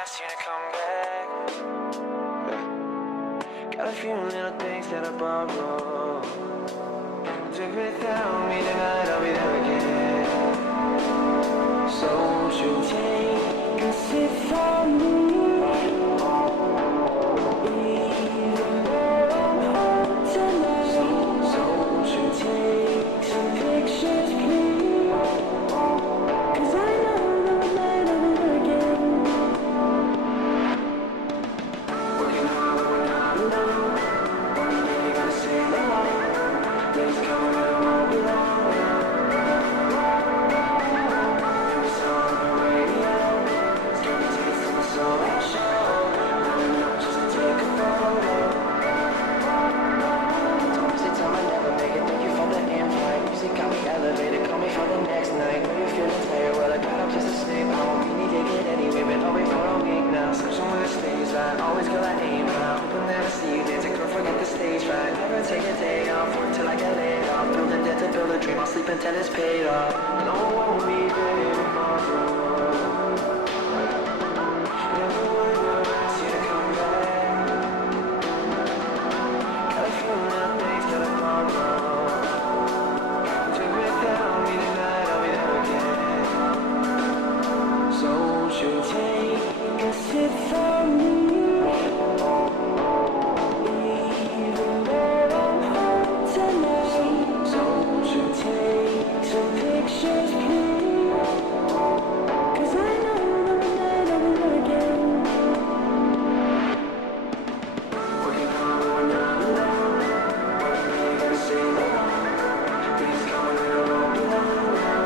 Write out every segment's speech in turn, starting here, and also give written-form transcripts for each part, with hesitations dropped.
ask you to come back. Got a few little things that I borrow. Do without me tonight, I'll be there again. So won't you take a sip from me? Even though I'm home tonight. So won't you take some pictures, please? 'Cause I know the night I'll be there again. Working hard, but we're not alone. One day you're gonna say no more. Days coming and it won't be long now. And we saw on the radio. It's gonna taste of the soul I'll show. Lining up just to take a photo. Every time I never make it, thank you for the invite. Music got me elevated, call me for the next night. Know you're feeling tired, well I got up just to sleep. I won't be needing it anyway, been away for a week now. Searching with the stage light, always girl I aim high. Hoping that I see you dancing, girl forget the stage fright. Never take a day off, work till I get laid off. Building debt to build a dream, I'll sleep until it's paid off. No one won't be there tomorrow. Never would have asked you to come back. Got a few little things that I borrow. Do without me tonight, I'll be there again. So won't you take a sip from me? Even though I'm home tonight. So won't you take some pictures, please? 'Cause I know the night I'll be there again. Working hard, but we're not alone. One day you're gonna say no more. Days coming and it won't be long now.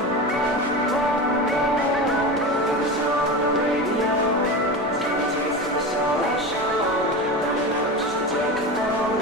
And we saw on the radio. It's gonna taste of the soul I'll show. Lining up just to take a photo.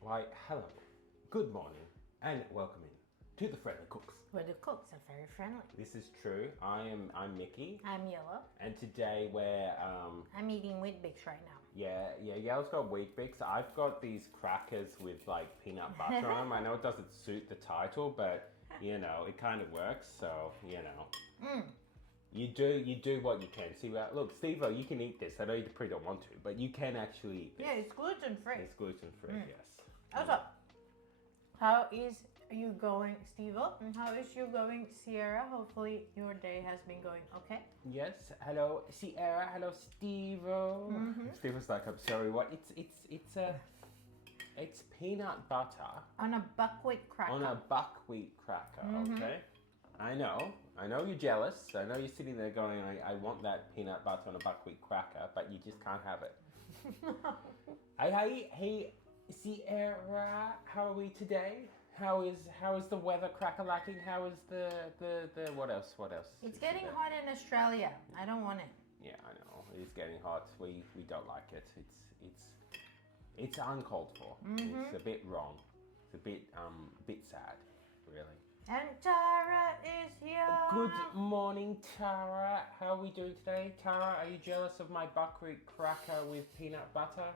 Why, hello, good morning, and welcome in to the Friendly Cooks. Where the cooks are very friendly. This is true. I'm Mickey, I'm Yellow. and today we're I'm eating Weet-Bix right now. Yellow's got Weet-Bix. I've got these crackers with like peanut butter on them. I know it doesn't suit the title, but you know it kind of works. So you know, you do what you can. See, look, Steve-O, you can eat this. I know you probably don't want to, but you can actually eat this. Yeah, it's gluten free. It's gluten free. Yes. Also, how is you going, Steve-O? And how is you going, Sierra? Hopefully your day has been going okay. Yes. Hello, Sierra. Hello, Steve-O. Steve-O's like, I'm sorry. What? It's peanut butter On a buckwheat cracker. on a buckwheat cracker. Okay. I know you're jealous. I know you're sitting there going, I want that peanut butter on a buckwheat cracker, but you just can't have it. Hey, Sierra, how are we today? How is the weather cracker-lacking? How is the what else? It's is getting there? hot in Australia. I don't want it. Yeah, I know. It is getting hot. We don't like it. It's uncalled for. It's a bit wrong. It's a bit sad, really. And Tara is here. Good morning, Tara. How are we doing today? Tara, are you jealous of my buckwheat cracker with peanut butter?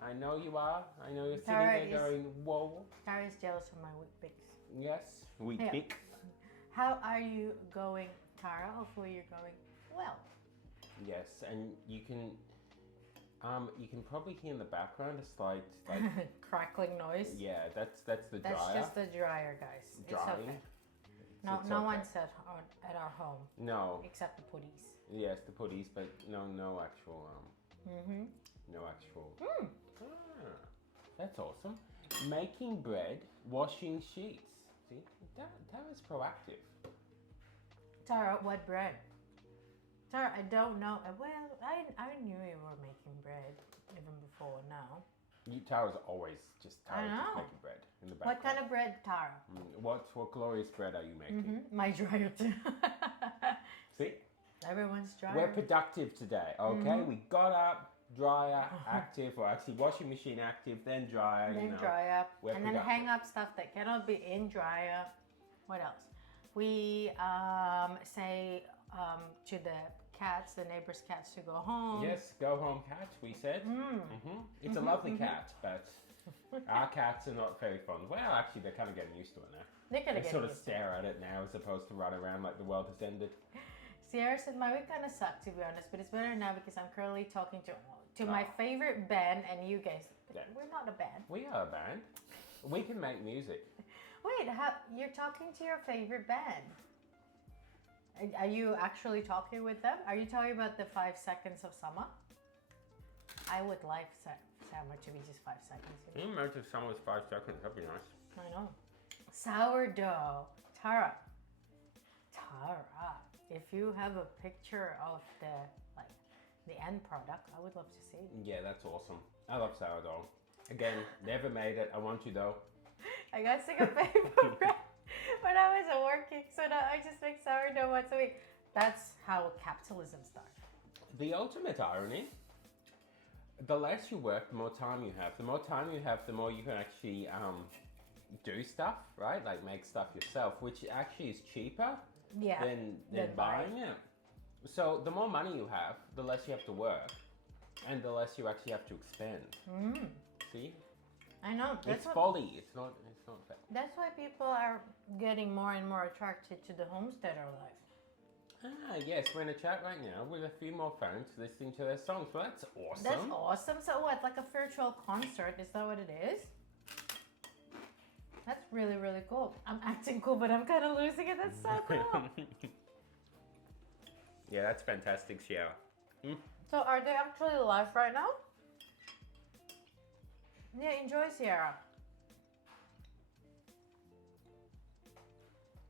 I know you are. I know you're Tara sitting there going, whoa. Tara is jealous of my Weet-Bix. Yes, Weet-Bix. How are you going, Tara? Hopefully you're going well. Yes, and you can You can probably hear in the background a slight, like, crackling noise. yeah, that's the That's dryer. just the dryer, guys. It's Drying. okay. It's No okay. one's at our home No, except the putties. yes, the putties, but no actual, Mm-hmm. no actual. Ah, that's awesome. Making bread, washing sheets. See, that was proactive. Tara, what bread? Tara, I don't know. Well, I knew you were making bread even before now. Tara's always just I know. making bread in the background. What kind of bread, Tara? What glorious bread are you making? My dryer too. See, Everyone's dryer. we're productive today. Okay, we got up, dryer active, or actually washing machine active, then dryer. Then you know. dry up, we're and then productive. hang up stuff that cannot be in dry up. What else? We say to the cats, the neighbors' cats, to go home. Yes, go home cat, we said. It's a lovely cat, but our cats are not very fond. Well, actually, they're kind of getting used to it now. They're gonna They get sort of used to it. stare at it now as opposed to run around like the world has ended. Sierra said my week kind of sucked, to be honest, but it's better now because I'm currently talking to my Oh. favorite band and you guys. Yeah. We're not a band. We are a band. We can make music. Wait, you're talking to your favorite band? Are you actually talking with them? Are you talking about the 5 seconds of summer? I would like summer to be just 5 seconds. Can you imagine if someone was 5 seconds? That'd be nice. I know. Sourdough. Tara, if you have a picture of the end product, I would love to see. Yeah, that's awesome. I love sourdough. Again, never made it. I want you though. I got sick of paper bread when I was working, so now I just make sourdough once a week. That's how capitalism started. The ultimate irony, the less you work, the more time you have. The more time you have, the more you can actually do stuff, right? Like make stuff yourself, which actually is cheaper Yeah. than than buying it. So the more money you have, the less you have to work, and the less you actually have to expend. See? I know. It's folly. It's not fair. That's why people are getting more and more attracted to the homesteader life. Ah, yes, we're in a chat right now with a few more friends listening to their songs. Well, that's awesome. That's awesome. So what? Like a virtual concert? Is that what it is? That's really, really cool. I'm acting cool, but I'm kind of losing it. That's so cool. Yeah, that's fantastic, Sierra. So are they actually live right now? Yeah, enjoy, Sierra.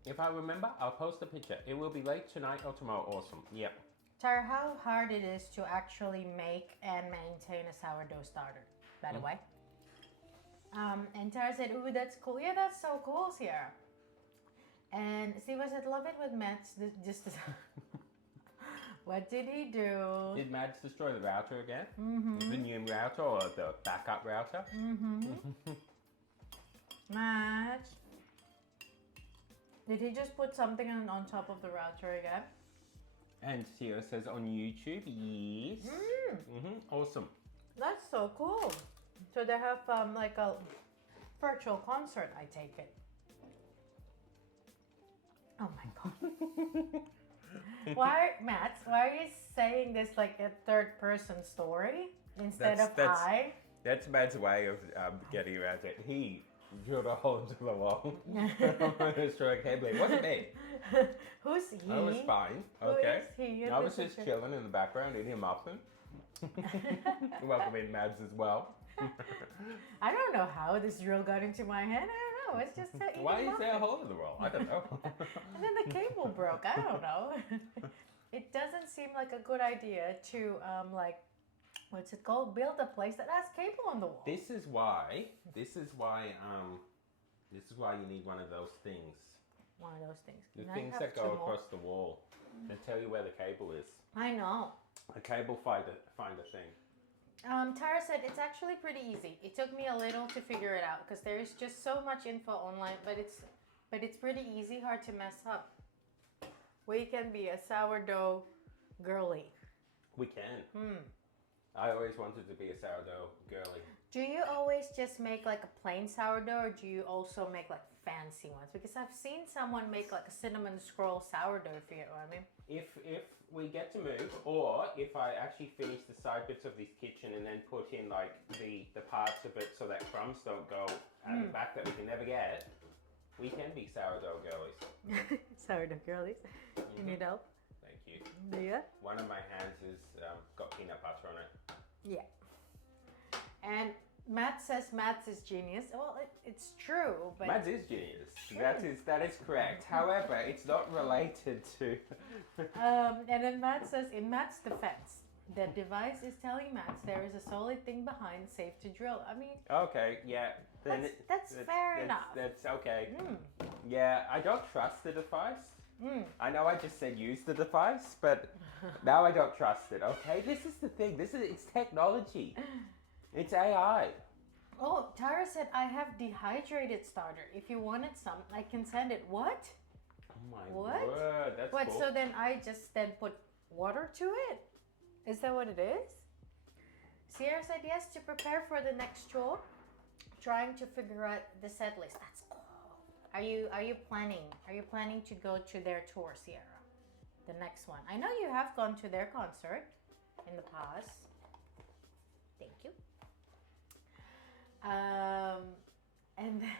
If I remember, I'll post a picture. It will be late tonight or tomorrow. Awesome. Yep. Tara, how hard it is to actually make and maintain a sourdough starter, by the way. And Tara said, ooh, that's cool. Yeah, that's so cool, Sierra. And Steve said, love it with Matt's. What did he do? Did Mads destroy the router again? The new router or the backup router? Matt. Did he just put something on top of the router again? And Sierra says on YouTube, yes. Awesome. That's so cool. So they have like a virtual concert, I take it. Oh my god. Matt, why are you saying this like a third person story instead of I? That's Mads' way of getting around it. He drilled a hole into the wall. Destroyed a cable. It wasn't me. Who's he? I was fine. Okay. Who is he in I was this just picture? chilling in the background eating a muffin. Welcome in, Mads, as well. I don't know how this drill got into my head. I don't know. It's just Why is there a hole in the wall? I don't know. And then the cable broke. I don't know. It doesn't seem like a good idea to like, what's it called? Build a place that has cable on the wall. This is why you need one of those things. One of those things. The Can I things have that two go more? across the wall that tell you where the cable is. I know. A cable finder thing. Tara said it's actually pretty easy. It took me a little to figure it out because there is just so much info online, but it's pretty easy, hard to mess up. We can be a sourdough girly. We can. I always wanted to be a sourdough girly. Do you always just make like a plain sourdough, or do you also make like fancy ones? Because I've seen someone make like a cinnamon scroll sourdough, if you know what I mean. If we get to move, or if I actually finish the side bits of this kitchen and then put in like the parts of it so that crumbs don't go out the back that we can never get, we can be sourdough girlies. Sourdough girlies. You need help? Thank you. Yeah. One of my hands has got peanut butter on it. Yeah. And Matt says Matt is genius. Well, it's true, but Mads is genius. That is correct. However, it's not related to. and then Matt says, in Matt's defense, the device is telling Matt there is a solid thing behind, safe to drill. I mean, Okay, yeah. Then that's fair enough. That's okay. Yeah, I don't trust the device. I know I just said use the device, but now I don't trust it. Okay, this is the thing. It's technology. It's AI. Oh, Tara said I have dehydrated starter. If you wanted some, I can send it. What? Oh my What? word, that's What? cool. So then I just put water to it? Is that what it is? Sierra said yes to prepare for the next tour. Trying to figure out the set list. That's cool. Are you planning to go to their tour, Sierra? The next one. I know you have gone to their concert in the past. Thank you. And then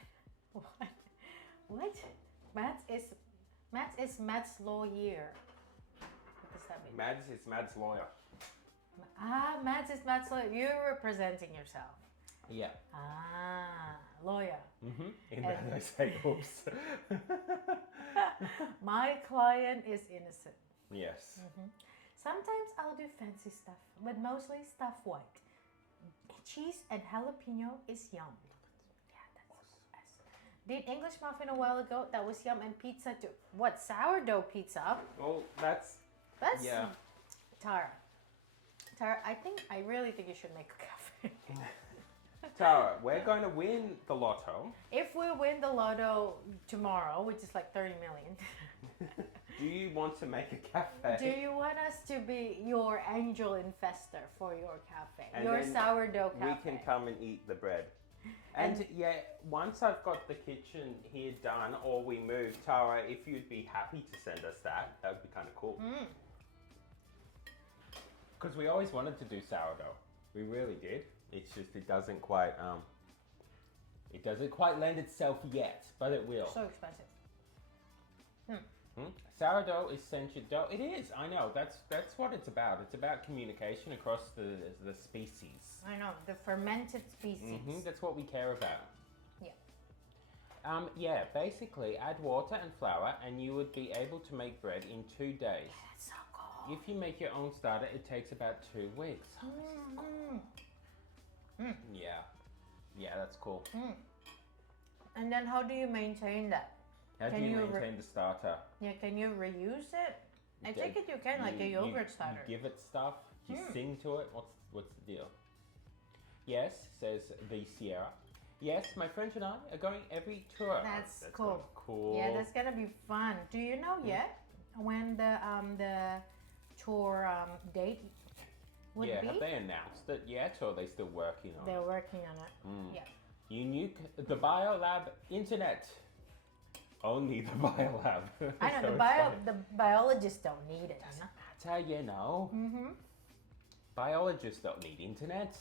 what? Matt's is Matt's lawyer. What does that mean? Mads is Mads' lawyer. Matt's is Matt's lawyer. You're representing yourself. Yeah. Lawyer. In that I say oops. My client is innocent. Yes. Sometimes I'll do fancy stuff, but mostly stuff white. Cheese and jalapeno is yum. Yeah, that's the best. Did English muffin a while ago. That was yum, and pizza too. What, sourdough pizza? Well, that's yeah. Tara, I really think you should make a cafe. Tara, we're going to win the lotto. If we win the lotto tomorrow, which is like 30 million. Do you want to make a cafe? Do you want us to be your angel investor for your cafe? And your then sourdough cafe? We can come and eat the bread. And yeah, once I've got the kitchen here done, or we move, Tara, if you'd be happy to send us that would be kind of cool. Because we always wanted to do sourdough. We really did. It's just it doesn't quite lend itself yet, but it will. So expensive. Sourdough is sentient dough. It is. I know. That's what it's about. It's about communication across the species. I know, the fermented species. That's what we care about. Yeah. Yeah. Basically, add water and flour, and you would be able to make bread in 2 days. That's so cool. If you make your own starter, it takes about 2 weeks. Oh, this is cool. Yeah. Yeah, that's cool. And then how do you maintain that? How do you maintain the starter? Yeah, can you reuse it? I take it you can, like a yogurt starter. You give it stuff. You sing to it. What's the deal? Yes, says the Sierra. Yes, my friends and I are going every tour. That's cool. Cool. Yeah, that's gonna be fun. Do you know yet when the tour date would be? Have they announced it yet, or are they still working on it? They're working on it. Yeah. You nuke the biolab internet. Only the biolab. I know, So the biologists don't need it. That's how you know. Biologists don't need internet.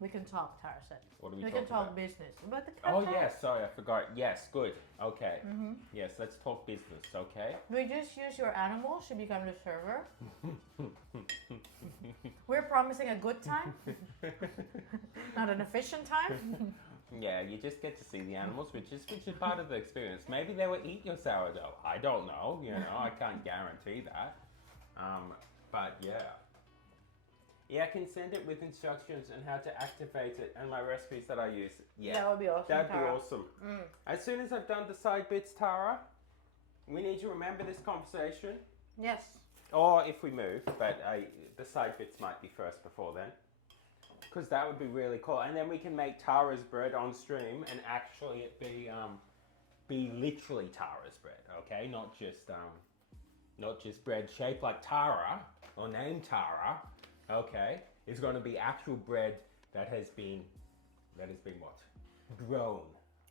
We can talk, Tara said. What are we We talking can talk about? business. About the cafe. Oh yes, sorry, I forgot. Yes, good. Okay. Yes, let's talk business, okay? We just use your animals to become the server. We're promising a good time, not an efficient time. Yeah, you just get to see the animals, which is part of the experience. Maybe they will eat your sourdough. I don't know. I can't guarantee that. But yeah. Yeah, I can send it with instructions on how to activate it and my recipes that I use. Yeah, That would be awesome, That'd Tara. be awesome. As soon as I've done the side bits, Tara, we need to remember this conversation. Yes. Or if we move, but the side bits might be first before then. Because that would be really cool. And then we can make Tara's bread on stream and actually it be literally Tara's bread, okay? Not just bread shaped like Tara or named Tara, okay? It's going to be actual bread that has been what? Grown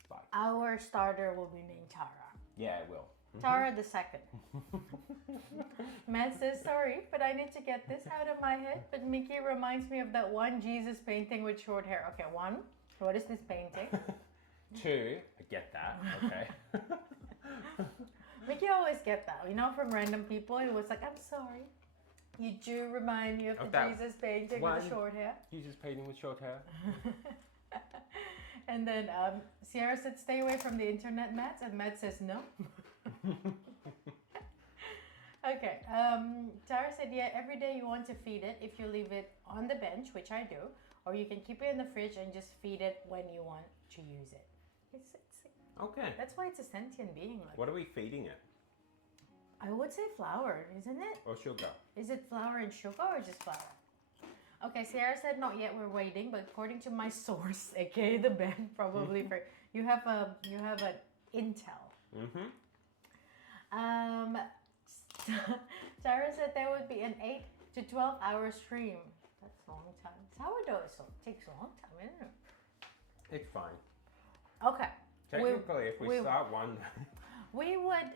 by. Our starter will be named Tara. Yeah, it will. Tara the second. Matt says, sorry, but I need to get this out of my head. But Mickey reminds me of that one Jesus painting with short hair. Okay, one, what is this painting? Two, I get that, okay. Mickey always get that, you know, from random people. He was like, I'm sorry. You do remind me of the that Jesus painting one. with the short hair. Jesus painting with short hair. And then Sierra said, stay away from the internet, Matt. And Matt says, no. Okay. Tara said, yeah, every day you want to feed it if you leave it on the bench, which I do. Or you can keep it in the fridge and just feed it when you want to use it. Okay. That's why it's a sentient being. Like, What are we feeding it? I would say flour, isn't it? Or sugar? Is it flour and sugar or just flour? Okay, Sierra said not yet. We're waiting, but according to my source, aka the Ben, probably for you have an intel. Mm-hmm. Tara said there would be an 8 to 12 hour stream. That's a long time. Sourdough takes a long time, isn't it? It's fine. Okay. Technically, if we start one... We would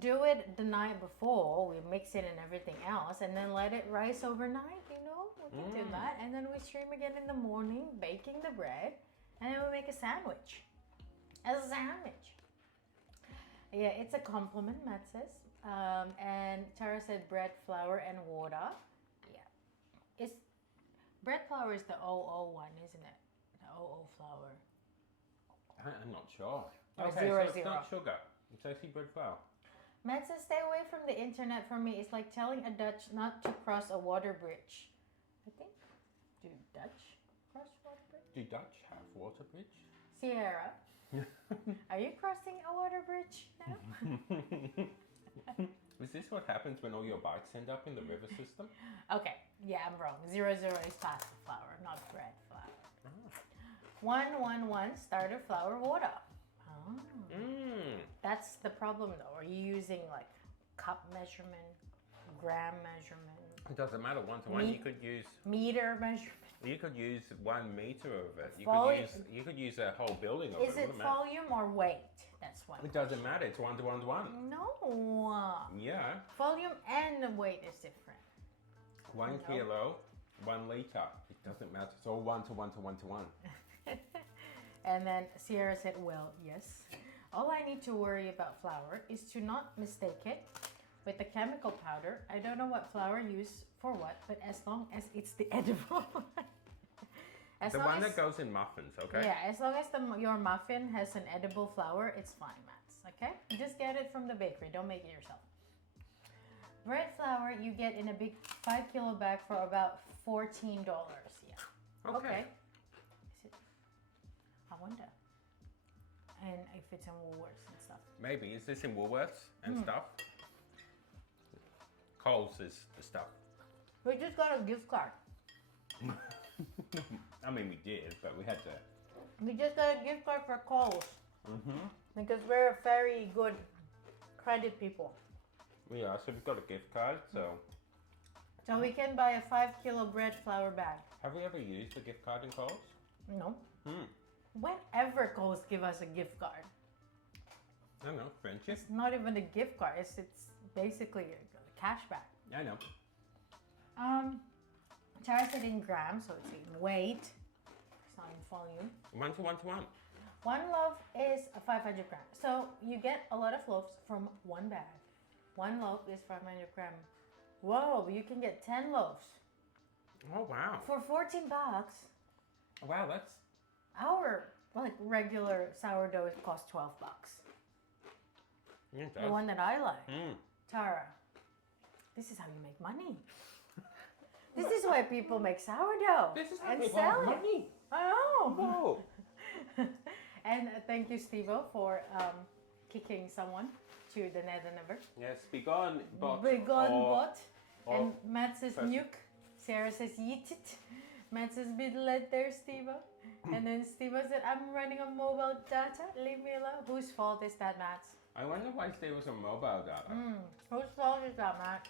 do it the night before. We mix it and everything else, and then let it rise overnight, you know? We can do that. And then we stream again in the morning, baking the bread, and then we make a sandwich. A sandwich. Yeah, it's a compliment, Matt says. And Tara said bread, flour, and water. Yeah. Bread flour is the 00 one, isn't it? The 00 flour. I'm not sure. Or Okay, zero, so it's zero. not sugar. It's actually bread flour. Matt says stay away from the internet. For me, it's like telling a Dutch not to cross a water bridge. I think. Do Dutch cross water bridge? Do Dutch have water bridge? Sierra, are you crossing a water bridge now? Is this what happens when all your bikes end up in the river system? Okay, yeah, I'm wrong. 00 is pasta flour, not bread flour. 111 starter flour water. Oh. That's the problem though. Are you using like cup measurement, gram measurement, It doesn't matter, 1 to 1. You could use meter measurement? 1 meter of it. Volume. You could use a whole building of Is it. it Wouldn't matter. volume or weight? That's one. It doesn't matter. It's 1 to 1 to 1. No. Yeah. Volume and weight is different. 1 kilo, 1 liter. It doesn't matter. It's all 1 to 1 to 1 to 1. And then Sierra said, well, yes. All I need to worry about flour is to not mistake it with the chemical powder. I don't know what flour used for what, but as long as it's the edible one. The one that goes in muffins, okay? Yeah, as long as your muffin has an edible flour, it's fine, Mats. Okay? You just get it from the bakery. Don't make it yourself. Bread flour you get in a big 5 kilo bag for about $14. Yeah. Okay. Is it? I wonder. And if it's in Woolworths and stuff. Maybe. Is this in Woolworths and stuff? Coles is the stuff. We just got a gift card. I mean, we did, but we had to. We just got a gift card for Coles. Because we're very good credit people. We are, so we've got a gift card, so. So we can buy a 5 kilo bread flour bag. Have we ever used a gift card in Coles? No. Whenever Coles give us a gift card. I don't know, friendship. It's not even a gift card. It's basically a cash back. I know. Tara said in grams, so it's in weight. It's not in volume. 1 to 1 to 1. One loaf is 500 grams. So you get a lot of loaves from one bag. One loaf is 500 grams. Whoa, you can get 10 loaves. Oh, wow. For $14. Wow, that's. Our regular sourdough costs $12. Yeah, it The does. one that I like. Tara, this is how you make money. This is why people make sourdough. This is how and we sell make it. money. I know. Whoa. And thank you, Steve-O, for kicking someone to the nether never. Yes, be gone, bot. Be gone, bot. or And Matt says person. nuke. Sarah says yeet it. Matt says bit led there, Steve-O. And then Steve-O said, I'm running on mobile data. Leave me alone. Whose fault is that, Matt? I wonder why Steve was on mobile data. Whose fault is that, Matt?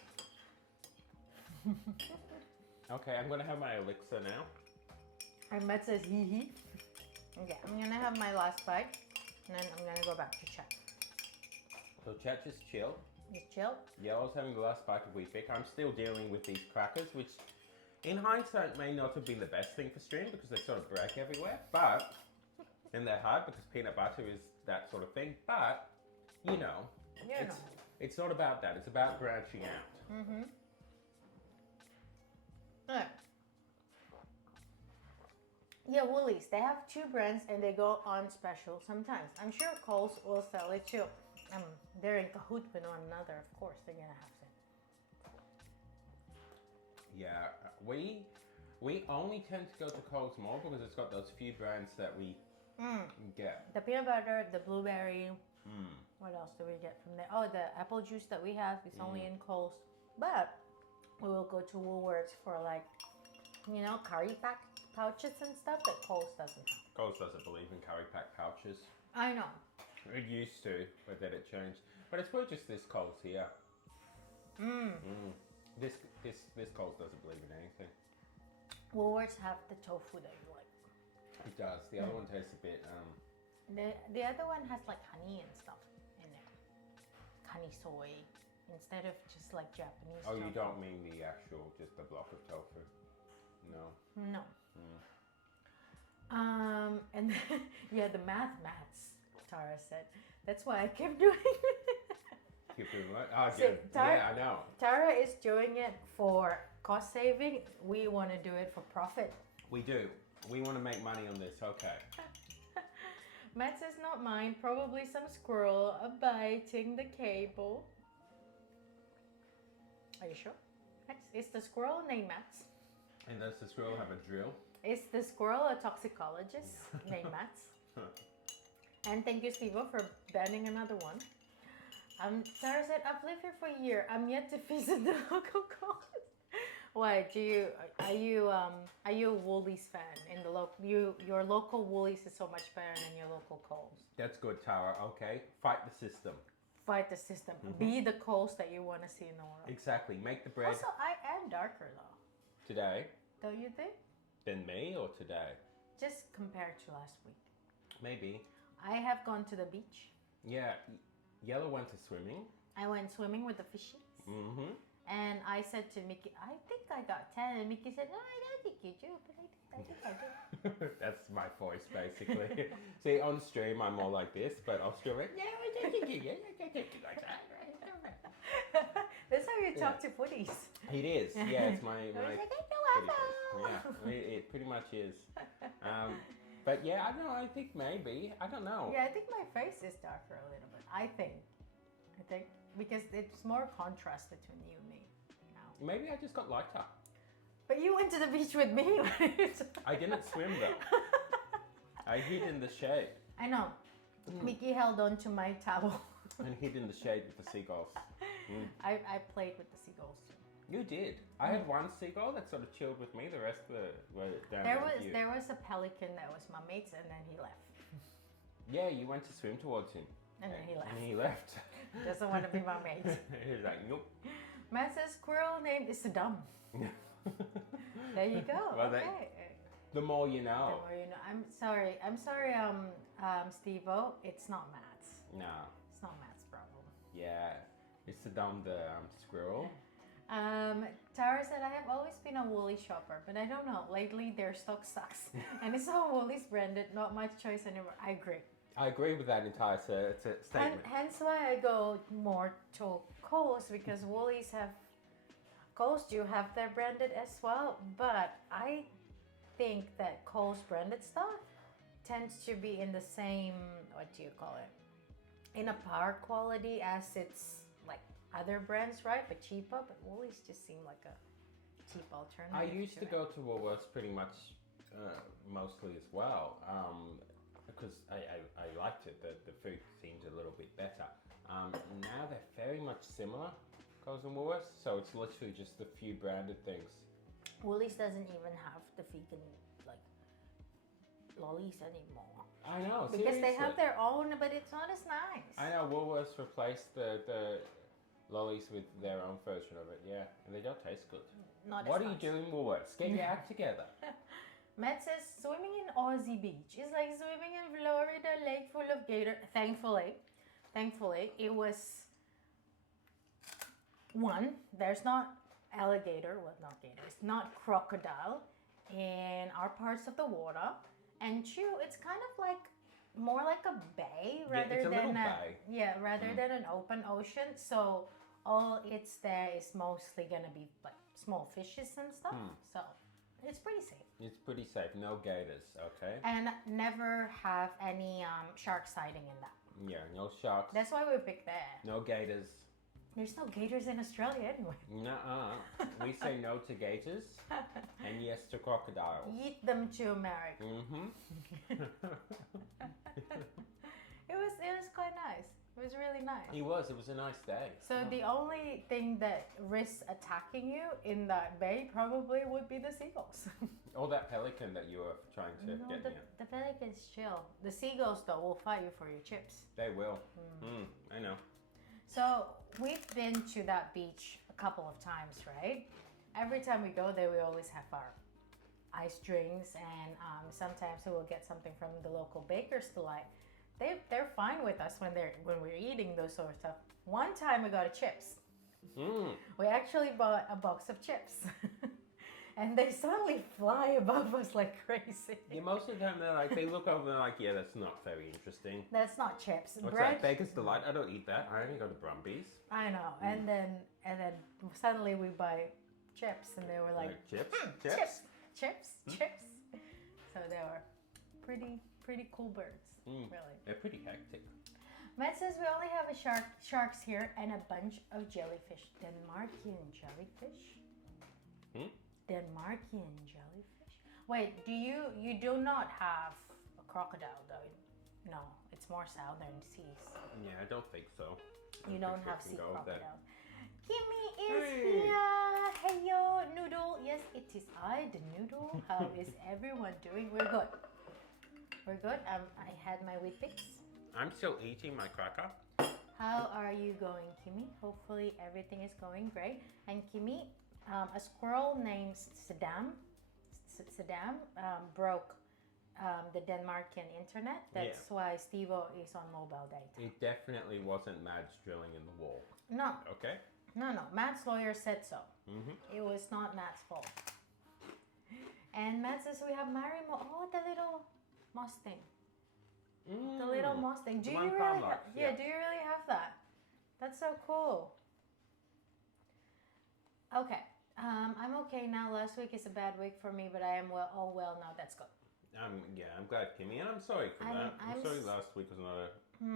Okay, I'm gonna have my elixir now. And Matt says hee hee. Okay, I'm gonna have my last bite. And then I'm gonna go back to check. So Chet just chill. Just chill. Yellow's having the last bite of Weet-Bix. I'm still dealing with these crackers, which in hindsight may not have been the best thing for stream because they sort of break everywhere, but, and they're hard because peanut butter is that sort of thing, but, you know, it's not about that. It's about branching out. Mm-hmm. Yeah. Yeah, Woolies, they have 2 brands and they go on special sometimes. I'm sure Coles will sell it too. They're in cahoot with one another, of course, they're gonna have to. Yeah, we only tend to go to Coles more because it's got those few brands that we get. The peanut butter, the blueberry. What else do we get from there? Oh, the apple juice that we have is only in Coles. But we will go to Woolworths for like, you know, curry pack pouches and stuff that Coles doesn't have. Coles doesn't believe in curry pack pouches. I know. It used to, but then it changed. But it's probably just this Coles here. This Coles doesn't believe in anything. Woolworths have the tofu that you like. It does. The other one tastes a bit. The other one has like honey and stuff in there. Honey soy instead of just like Japanese. Oh, tofu. you don't mean the actual, just the block of tofu? No. No. And then, yeah, the mats, Tara said. That's why I kept doing it. Keep doing what? Oh, So, yeah, I know. Tara is doing it for cost saving. We want to do it for profit. We do. We want to make money on this. Okay. Matt says not mine. Probably some squirrel biting the cable. Are you sure? Is the squirrel named Matt? And does the squirrel have a drill? Is the squirrel a toxicologist named Matt? And thank you, Steve, for banning another one. Sarah said, I've lived here for a year. I'm yet to visit the local Coles. Why? Are you a Woolies fan? In the your local Woolies is so much better than your local Coles. That's good, Tara. Okay. Fight the system. Fight the system. Be the Coles that you want to see in the world. Exactly. Make the bread. Also, I am darker though. Today. Don't you think? Than me or today? Just compared to last week. Maybe. I have gone to the beach. Yeah. Yellow went to swimming. I went swimming with the fishies. And I said to Mickey, I think I got 10. And Mickey said, no, I don't think you do, but I think I do. That's my voice, basically. See, on stream, I'm more like this, but off stream, like, yeah, I don't think you do. That's how you talk to footies. It is. Yeah, it's my yeah, it pretty much is. But yeah, I don't know. I think maybe. I don't know. Yeah, I think my face is darker a little bit. I think because it's more contrast between you and me now. Maybe I just got lighter. But you went to the beach with me. I didn't swim though. I hid in the shade. I know. Mickey held on to my towel. And hid in the shade with the seagulls. I played with the seagulls too. You did. I had one seagull that sort of chilled with me. The rest were down with you. There was a pelican that was my mate's, and then he left. Yeah, you went to swim towards him. And then he left. And he left. Doesn't want to be my mate. He was like, nope. Matt says squirrel name is Saddam. There you go. Well, okay. The more you know. The more you know. I'm sorry, Steve-O. It's not Matt's. No. It's not Matt's problem. Yeah. It's Saddam the squirrel. Tara said, I have always been a Woolies shopper, but I don't know. Lately, their stock sucks. And it's all Woolies branded, not much choice anymore. I agree. I agree with that entire statement. Hence why I go more to Coles, because Woolies Coles do have their branded as well, but I think that Coles branded stuff tends to be in the same, what do you call it, in a par quality as it's like other brands, right? But cheaper. But Woolies just seem like a cheap alternative. I used to go to Woolworths pretty much mostly as well because I liked it. The food seemed a little bit better. Now they're very much similar, Coles and Woolworths. So it's literally just the few branded things. Woolies doesn't even have the vegan like lollies anymore. I know, because seriously. they have their own, but it's not as nice. I know Woolworths replaced the lollies with their own version of it, yeah, and they don't taste good. Not what as are nice. you doing, Woolworths? Get your act together. Matt says swimming in Aussie Beach is like swimming in Florida lake full of gator. Thankfully, thankfully, it was one, there's not alligator, well, not gators, not crocodile in our parts of the water. And two, it's kind of like more like a bay rather it's a than little bay. yeah, rather than an open ocean. So all it's there is mostly gonna be like small fishes and stuff. So it's pretty safe. It's pretty safe. No gators, okay? And never have any shark sighting in that. Yeah, no sharks. That's why we picked there. No gators. There's no gators in Australia anyway. Nuh-uh. We say no to gators and yes to crocodiles. Eat them to America. Mm-hmm. It was quite nice. It was really nice. It was a nice day. So the only thing that risks attacking you in that bay probably would be the seagulls. Or that pelican that you were trying to get near. The pelicans chill. The seagulls though will fight you for your chips. They will. I know. So we've been to that beach a couple of times, right? Every time we go there, we always have our ice drinks, and sometimes we will get something from the local baker's delight. They're fine with us when we're eating those sort of stuff. One time we got a chips. We actually bought a box of chips. And they suddenly fly above us like crazy. Yeah, most of the time they look over and they're like, yeah, that's not very interesting. That's not chips. What's Bread. that? Baker's Delight? I don't eat that. I only go to Brumbies. I know. And then suddenly we buy chips, and they were like chips? chips. So they were pretty cool birds. Really. They're pretty hectic. Matt says we only have sharks here and a bunch of jellyfish. Denmarkian jellyfish? Denmarkian jellyfish? Wait, you do not have a crocodile though? No, it's more southern seas. Yeah, I don't think so. You don't have sea go there. crocodiles. Kimmy is here. Hey yo, Noodle. Yes, it is I, the Noodle. How is everyone doing? We're good. We're good. I had my Weet-Bix. I'm still eating my cracker. How are you going, Kimmy? Hopefully everything is going great. And Kimmy, a squirrel named Saddam broke the Denmarkian internet. That's why Steve-O is on mobile data. It definitely wasn't Mads drilling in the wall. No. Okay? No. Matt's lawyer said so. It was not Matt's fault. And Matt says we have Marimo. Oh, the little Mustang. The little Mustang. Do you really have, do you really have that? That's so cool. Okay. I'm okay now. Last week is a bad week for me, but I am all well now. That's good. I'm glad, Kimmy, and I'm sorry for that. I'm sorry last week was not a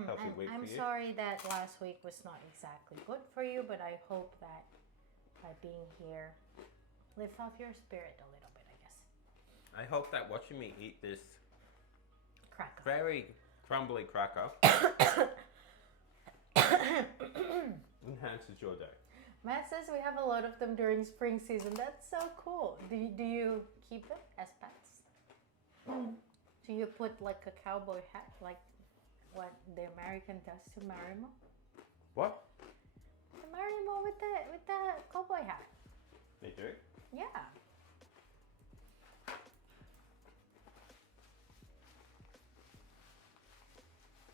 healthy week for you. I'm sorry that last week was not exactly good for you, but I hope that by being here lifts off your spirit a little bit, I guess. I hope that watching me eat this Cracker. very crumbly cracker enhances your day. Matt says we have a lot of them during spring season. That's so cool. Do you keep them as pets? Do you put like a cowboy hat, like what the American does to Marimo? What? The Marimo with the cowboy hat. They do? Yeah.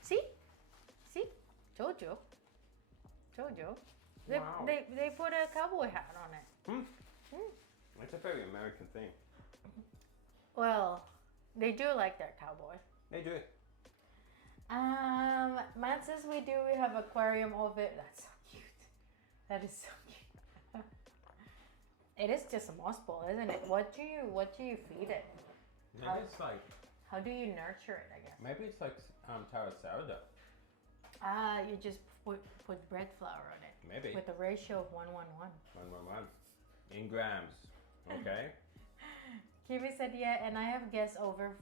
See? Jojo. Wow. They put a cowboy hat on it. It's a very American thing. Well, they do like their cowboy. They do. Matt says we have aquarium of it. That's so cute. That is so cute. It is just a moss ball, isn't it? What do you feed it? Maybe it's like. How do you nurture it, I guess? Maybe it's like Tara sourdough. You just put bread flour on it. Maybe. With a ratio of 1:1:1. 1:1:1. In grams. Okay. Kiwi said, yeah, and I have guests over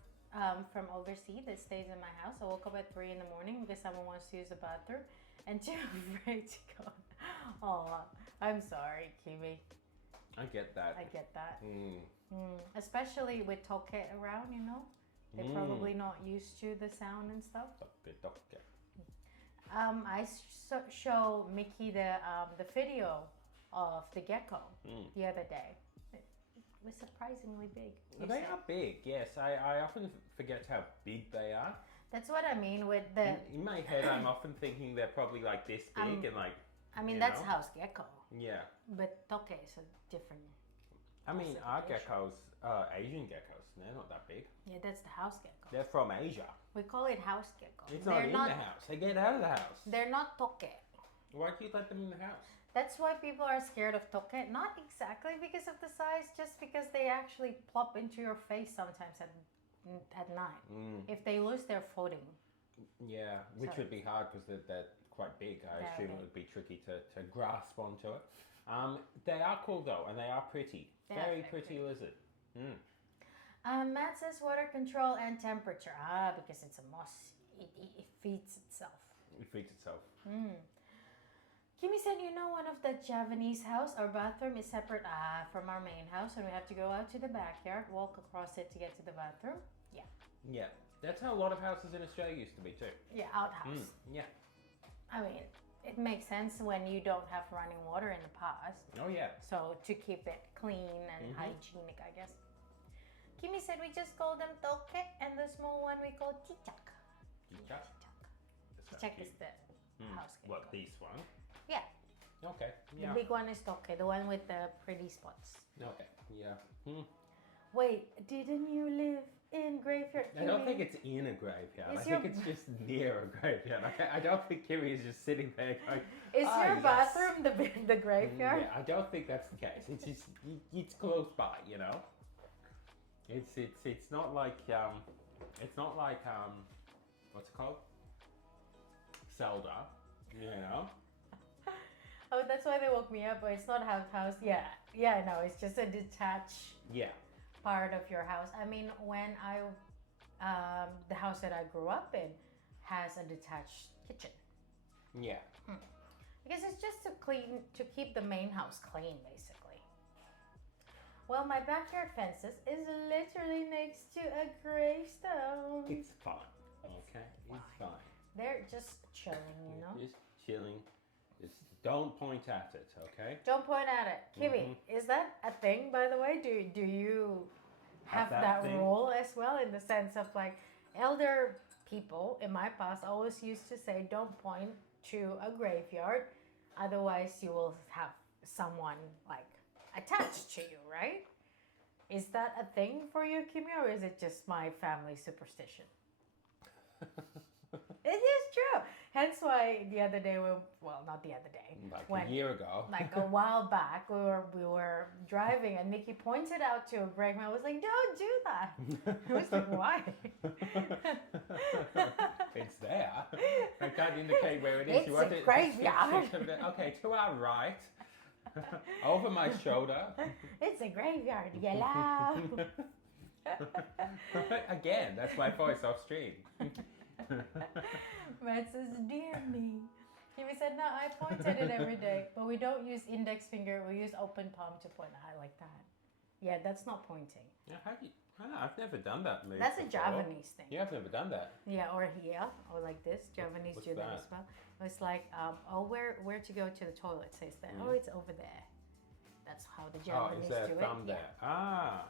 from overseas that stays in my house. I woke up at 3 in the morning because someone wants to use the bathroom and too afraid to go. Oh, I'm sorry, Kiwi. I get that. I get that. Especially with Toke around, you know? They're probably not used to the sound and stuff. Toke. I show Mickey the video of the gecko the other day. It was surprisingly big. They are big, yes. I often forget how big they are. That's what I mean with the. In my head, I'm often thinking they're probably like this big and like. I mean, you that's know? house gecko, Yeah. but toke is a different. I mean, our Classification. geckos, Asian geckos, they're not that big. Yeah, that's the house gecko. They're from Asia. We call it house gecko. It's not in the house. They get out of the house. They're not toke. Why do you let them in the house? That's why people are scared of toke. Not exactly because of the size, just because they actually plop into your face sometimes at night. If they lose their footing. Yeah, which So- would be hard because they're quite big. I They're assume big. it would be tricky to grasp onto it. They are cool though, and they are pretty. They are Very very pretty lizard. Matt says water control and temperature. Because it's a moss. It feeds itself. It feeds itself. Kimi said, you know, one of the Javanese house, our bathroom is separate from our main house, and we have to go out to the backyard, walk across it to get to the bathroom. Yeah. Yeah, that's how a lot of houses in Australia used to be too. Yeah, outhouse. Yeah. I mean, it makes sense when you don't have running water in the past. Oh yeah. So to keep it clean and hygienic, I guess. Kimi said we just call them toke, and the small one we call chichak. Chichak? Chichak is the house gecko. What, this one? Yeah. Okay. The Yeah. big one is toke, the one with the pretty spots. Okay. Yeah. Wait, didn't you live in graveyard? I don't Kimi? think it's in a graveyard. Is I your- think it's just near a graveyard. I don't think Kimmy is just sitting there going, Is "Ah, your yes." bathroom the graveyard? Yeah, I don't think that's the case. It's just it's close by, you know. It's not like what's it called? Zelda, you know. Oh, that's why they woke me up. But it's not house. Yeah, no, it's just a detached Yeah. part of your house. I mean, when the house that I grew up in has a detached kitchen. Yeah. Because it's just to keep the main house clean, basically. Well, my backyard fences is literally next to a gravestone. It's fine. Okay. It's fine. They're just chilling, you know. Just chilling. Just don't point at it, okay? Don't point at it. Kiwi, is that a thing, by the way? Do you have that that thing? rule as well, in the sense of like elder people in my past always used to say, don't point to a graveyard, otherwise you will have someone like attached to you, right? Is that a thing for you, Kimi, or is it just my family superstition? It is true. Hence why the other day, not the other day, Like a year ago. like a while back, we were driving and Nikki pointed out to a grave, and I was like, "Don't do that." I was like, "Why?" It's there. I can't indicate where it is. It's a graveyard. Okay, to our right. Over my shoulder. It's a graveyard, yellow. Again, that's my voice off stream. Matt says, "Dear me." Kimi said, "No, I point at it every day, but we don't use index finger. We use open palm to point." I like that. Yeah, that's not pointing. Yeah, I've never done that move. That's a before. Javanese thing. Yeah, I've never done that. Yeah, or here, or like this. Javanese What's do that that? as well. It's like, where to go to the toilet, says that. Oh, it's over there. That's how the Oh, Javanese is there a do thumb it. there? Ah.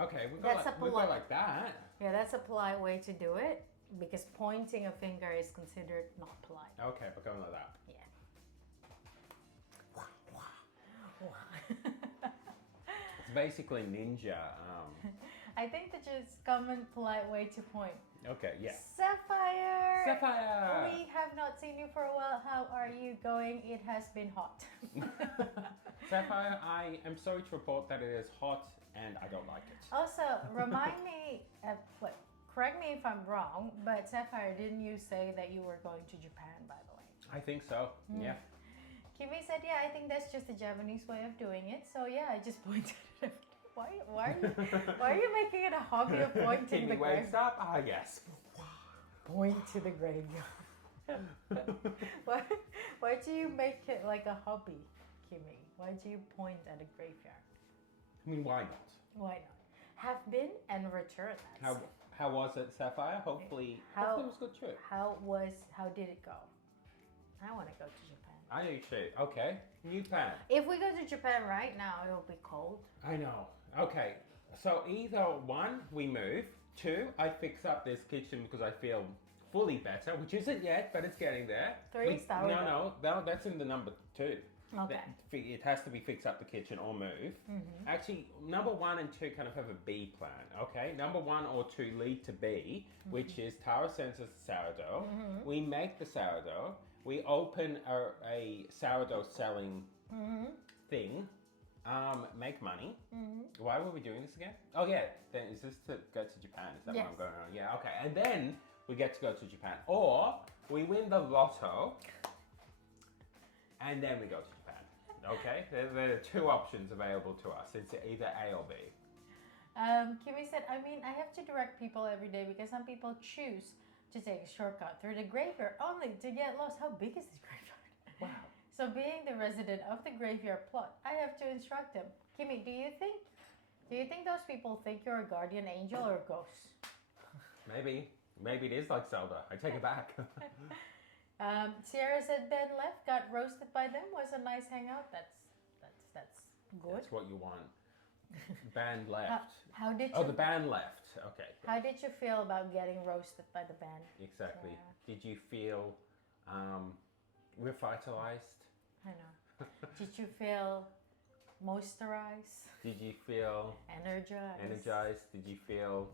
Okay, we That's go a polite- like that. Yeah, that's a polite way to do it, because pointing a finger is considered not polite. Okay, we're going like that. Yeah. It's basically ninja. I think that's just common polite way to point. Okay, yeah. Sapphire! Sapphire! We have not seen you for a while. How are you going? It has been hot. Sapphire, I am sorry to report that it is hot and I don't like it. Also, remind me, correct me if I'm wrong, but Sapphire, didn't you say that you were going to Japan, by the way? I think so, yeah. Kimi said, yeah, I think that's just a Japanese way of doing it. So yeah, I just pointed at it. Why are you making it a hobby of pointing Kimmy the wakes grave? up, ah yes. Point to the graveyard. Why do you make it like a hobby, Kimi? Why do you point at a graveyard? I mean, why not? Why not? Have been and return. That's it. How was it, Sapphire? Hopefully it was a good trip. How did it go? I want to go to Japan. I do too. Okay, new plan. If we go to Japan right now, it will be cold. I know. Okay, so either one, we move. 2, I fix up this kitchen because I feel fully better, which isn't yet, but it's getting there. 3 sourdough. No, that's in the number 2. Okay. It has to be fix up the kitchen or move. Actually, number 1 and 2 kind of have a B plan, okay? Number 1 or 2 lead to B, which is Tara sends us the sourdough. We make the sourdough. We open a sourdough selling thing. Make money. Why were we doing this again? Oh yeah, then is this to go to Japan? Is that Yes. what I'm going on? Yeah, okay. And then we get to go to Japan. Or we win the lotto and then we go to Japan. Okay? There are 2 options available to us. It's either A or B. Kiwi said, I mean, I have to direct people every day because some people choose to take a shortcut through the graveyard only to get lost. How big is this graveyard? Wow. So being the resident of the graveyard plot, I have to instruct them. Kimmy, do you think those people think you're a guardian angel or a ghost? Maybe it is like Zelda. I take it back. Sierra said Ben left, got roasted by them, was a nice hangout. That's good. That's what you want. Band left. How did you? Oh, the band left. Okay. How did you feel about getting roasted by the band? Exactly. Yeah. Did you feel revitalized? I know. Did you feel moisturized? Did you feel Energized? Did you feel...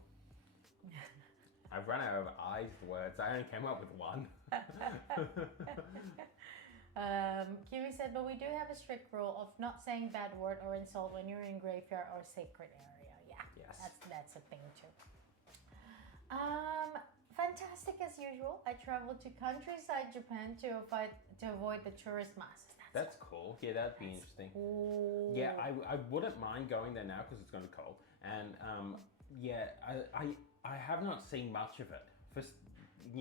I've run out of eyes words. I only came up with one. Kiwi said, but we do have a strict rule of not saying bad word or insult when you're in graveyard or sacred area. Yeah, Yes. that's a thing too. Fantastic as usual. I traveled to countryside Japan to avoid the tourist masses. That's cool. Yeah, that'd be interesting. Cool. Yeah, I wouldn't mind going there now because it's going to be cold. And yeah, I have not seen much of it. First, I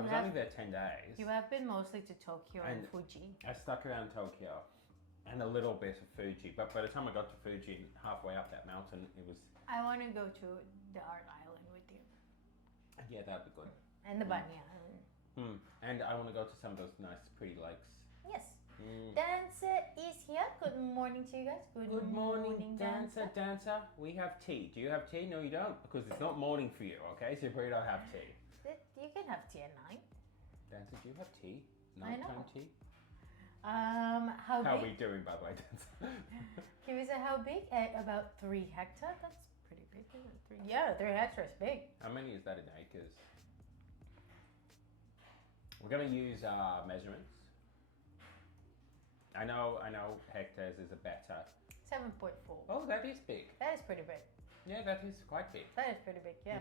was only there 10 days. You have been mostly to Tokyo and Fuji. I stuck around Tokyo and a little bit of Fuji, but by the time I got to Fuji, halfway up that mountain, it was... I want to go to the Art Island with you. Yeah, that'd be good. And the Bunny Island. And I want to go to some of those nice, pretty lakes. Yes. Dancer is here. Good morning to you guys. Good morning, Dancer. We have tea. Do you have tea? No, you don't, because it's not morning for you, okay? So you probably don't have tea. You can have tea at 9. Dancer, do you have tea? I know. Nighttime tea? How How are big? we doing, by the way, Dancer? Can we say how big? About 3 hectares. That's pretty big, isn't it? 3. Yeah, 3 hectares is big. How many is that in acres? We're going to use measurements. I know hectares is a better. 7.4. Oh, that is big. That is pretty big. Yeah, that is quite big. That is pretty big, yeah.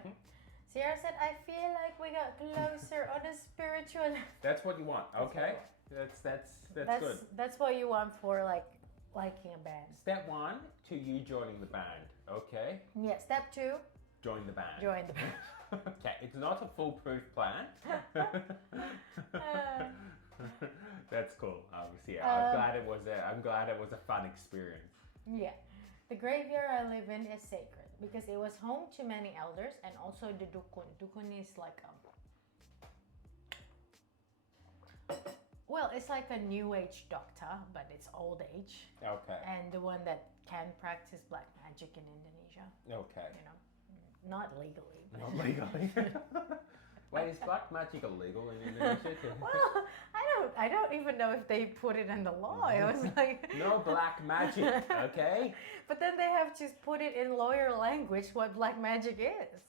Sierra said, I feel like we got closer on a spiritual level. That's what you want, okay? That's good. That's what you want for liking a band. Step 1 to you joining the band, okay? Yeah, step 2, Join the band. join the band. Okay, it's not a foolproof plan. That's cool. Obviously, yeah. I'm glad it was a fun experience. Yeah. The graveyard I live in is sacred because it was home to many elders and also the dukun. Dukun is like well, it's like a new age doctor, but it's old age. Okay. And the one that can practice black magic in Indonesia. Okay. Not legally. Not legally. Wait, is black magic illegal in Indonesia? Well, I don't even know if they put it in the law. It was like no black magic, okay? But then they have to put it in lawyer language what black magic is.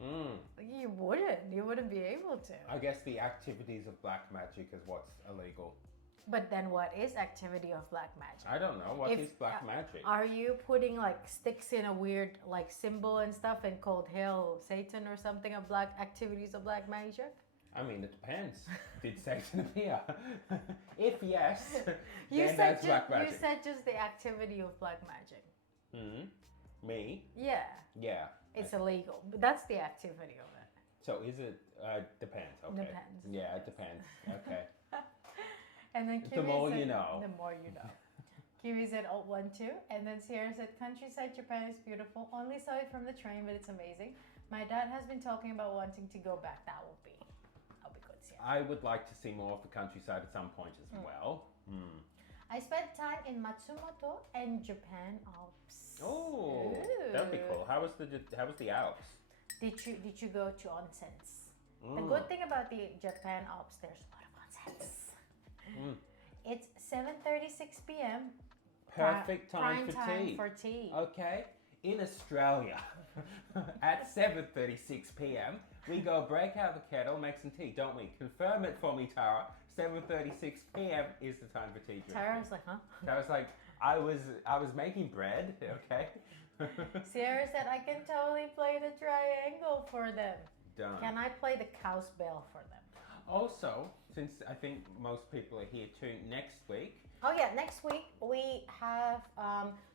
You wouldn't be able to. I guess the activities of black magic is what's illegal. But then what is activity of black magic? I don't know. What is black magic? Are you putting like sticks in a weird like symbol and stuff and called Hail Satan or something of black activities of black magic? I mean, it depends. Did Satan appear? If yes, You then that's said black magic. you said just the activity of black magic. Me? Yeah. Yeah. It's illegal, but that's the activity of it. So is it? Depends. Okay. Depends. Yeah, it depends. Okay. And then The Kiwi more said, you know. The more you know. Kiwi said, oh, 1, 2. And then Sierra said, countryside Japan is beautiful. Only saw it from the train, but it's amazing. My dad has been talking about wanting to go back. That'll be good, Sierra. I would like to see more of the countryside at some point as well. I spent time in Matsumoto and Japan Alps. Oh, that'd be cool. How was the Alps? Did you go to onsens? The good thing about the Japan Alps, there's a lot of onsens. It's 7:36 p.m. Perfect time prime for time tea. for tea. Okay, in Australia, at 7:36 p.m., we go break out the kettle, make some tea, don't we? Confirm it for me, Tara. 7:36 p.m. is the time for tea drinking. Tara was like, huh? Tara's like, I was making bread, okay? Sierra said, I can totally play the triangle for them. Done. Can I play the cow's bell for them? Also, since I think most people are here too, next week. Oh yeah, next week we have,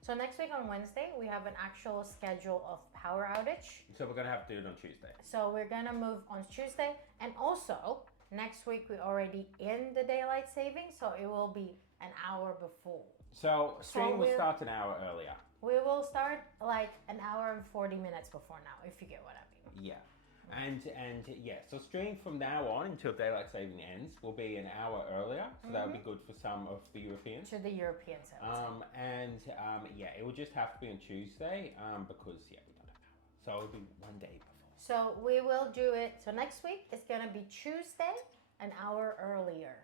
so next week on Wednesday, we have an actual schedule of power outage. So we're gonna have to do it on Tuesday. So we're gonna move on Tuesday. And also, next week we're already in the daylight saving, so it will be an hour before. So stream will we'll- start an hour earlier. We will start like an hour and 40 minutes before now, if you get what I mean. Yeah. And yeah, so stream from now on until daylight saving ends will be an hour earlier, so that'll be good for some of the Europeans. To the Europeans. I would say. Yeah, it will just have to be on Tuesday because yeah, we don't have power, so it'll be one day before. So we will do it. So next week is gonna be Tuesday, an hour earlier.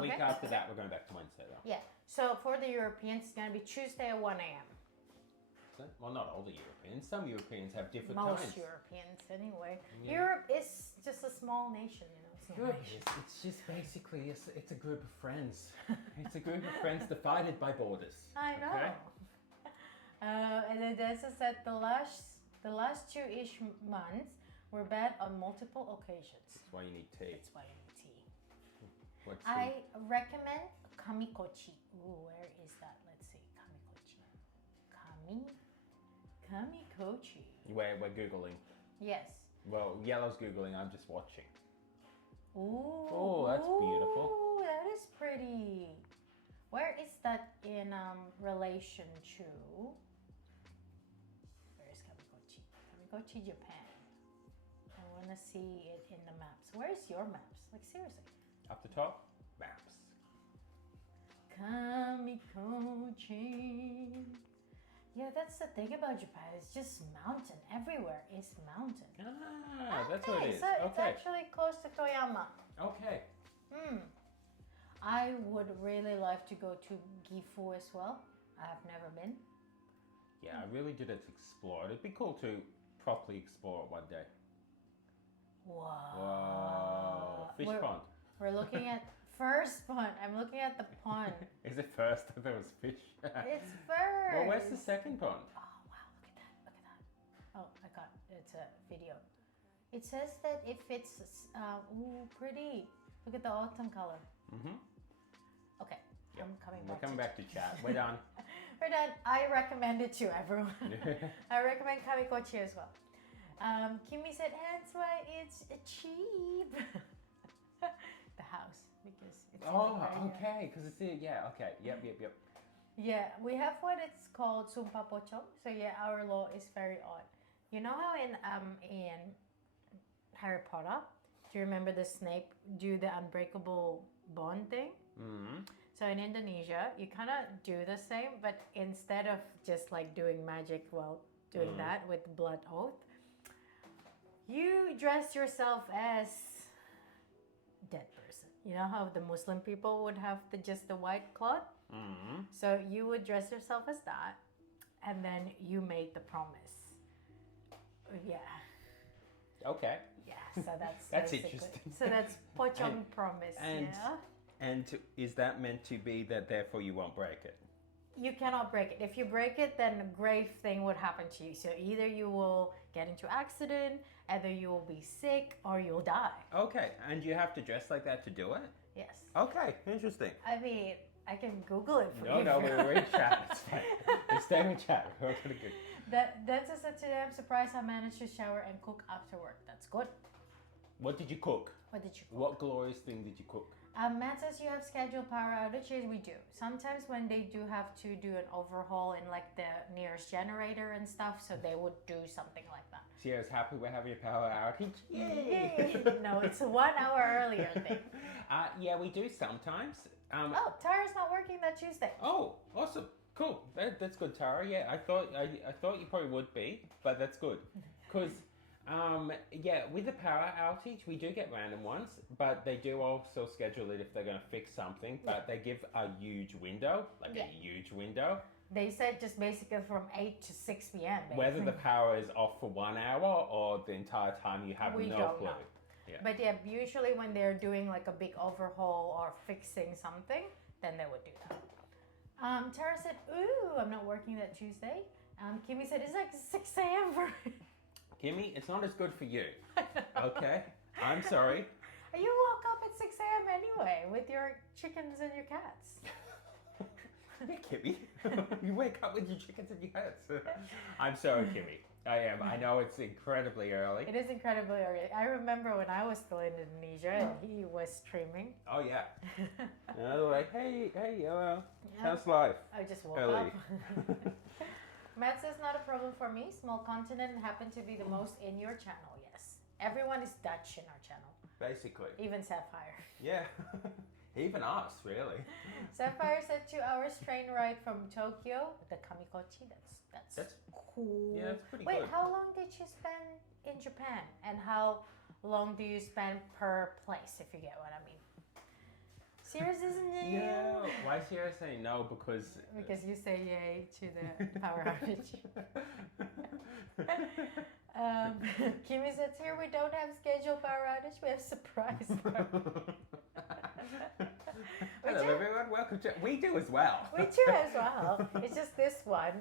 Week Okay. after that, we're going back to Wednesday though. Yeah. So for the Europeans, it's gonna be Tuesday at 1 a.m. Well, not all the Europeans. Some Europeans have different Most times. Europeans, anyway. Yeah. Europe is just a small nation, you know. It's not a nation. It's just basically it's a group of friends. It's a group of friends divided by borders. I know. Okay? And then Dessa said the last 2-ish months were bad on multiple occasions. That's why you need tea. That's why you need tea. What's I recommend kamikochi. Ooh, where is that? Let's see. Kamikochi. We're Googling. Yes. Well, Yellow's Googling, I'm just watching. Ooh. Oh, that's beautiful. Ooh, that is pretty. Where is that in relation to? Where is Kamikochi? Kamikochi, Japan. I want to see it in the maps. Where is your maps? Like seriously. Up the top, maps. Kamikochi. Yeah, that's the thing about Japan. It's just mountain. Everywhere is mountain. Ah, that's what it is. So it's Okay. actually close to Toyama. Okay. I would really love to go to Gifu as well. I have never been. Yeah, I really didn't explore it. It'd be cool to properly explore it one day. Wow. Whoa. Fish pond. We're looking at first pond. I'm looking at the pond. Is it first? I thought it was fish. It's first. Well, where's the second pond? Oh wow! Look at that! Look at that! Oh, I got it's a video. It says that if it's ooh pretty. Look at the autumn color. Mm-hmm. Okay, Yep. I'm coming We're back. coming back to chat. We're done. We're done. I recommend it to everyone. I recommend Kamikochi as well. Kimmy said, hence why it's cheap. The house, because it's in the Oh, area. okay. Because it's in, yeah, okay. Yep. Yeah, we have what it's called Sumpa Pochong. So yeah, our law is very odd. You know how in Harry Potter, do you remember the Snape do the unbreakable bond thing? Mm-hmm. So in Indonesia, you kind of do the same, but instead of just like doing magic, doing that with blood oath, you dress yourself as dead person. You know how the Muslim people would have just the white cloth? Mm-hmm. So you would dress yourself as that, and then you make the promise. Yeah. Okay. Yeah, so that's That's basically- interesting. So that's Pochong promise, and- yeah. And is that meant to be that therefore you won't break it? You cannot break it. If you break it, then a grave thing would happen to you. So either you will get into accident, either you will be sick, or you'll die. Okay. And you have to dress like that to do it? Yes. Okay. Interesting. I mean, I can Google it for you. No, we're in chat. It's fine. We stay in chat. We're all good. That's a said today. I'm surprised I managed to shower and cook after work. That's good. What did you cook? What did you cook? What glorious thing did you cook? Matt says you have scheduled power outages. We do. Sometimes when they do have to do an overhaul in like the nearest generator and stuff, so they would do something like that. Sierra's happy we're having a power outage. Yay! No, it's a 1 hour earlier thing. Yeah, we do sometimes. Oh, Tara's not working that Tuesday. Oh, awesome. Cool. That's good, Tara. Yeah, I thought you probably would be, but that's good. Because Yeah, with the power outage, we do get random ones, but they do also schedule it if they're going to fix something. But they give a huge window, like a huge window. They said just basically from 8 to 6 p.m. Whether the power is off for 1 hour or the entire time, you have We no don't clue. know. Yeah. But yeah, usually when they're doing like a big overhaul or fixing something, then they would do that. Tara said, ooh, I'm not working that Tuesday. Kimmy said, it's like 6 a.m. for Kimmy, it's not as good for you. Okay? I'm sorry. You woke up at 6 a.m. anyway with your chickens and your cats. Yeah, Kimmy. You wake up with your chickens and your cats. I'm sorry, Kimmy. I am. I know it's incredibly early. It is incredibly early. I remember when I was still in Indonesia and he was streaming. Oh, yeah. And I was like, hey, hello. How's life? I just woke Early. up. Matt says, not a problem for me. Small continent happened to be the most in your channel. Yes. Everyone is Dutch in our channel. Basically. Even Sapphire. Yeah. Even us, really. Sapphire said 2 hours train ride from Tokyo. The Kamikochi. That's cool. Yeah, that's pretty Wait, good. how long did you spend in Japan? And how long do you spend per place, if you get what I mean? Serious, isn't it? No. Why is Sierra saying no? Because you say yay to the power outage. Kimmy says here we don't have scheduled power outage, we have surprise power. hello everyone, welcome to. We do as well. We do as well. It's just this one,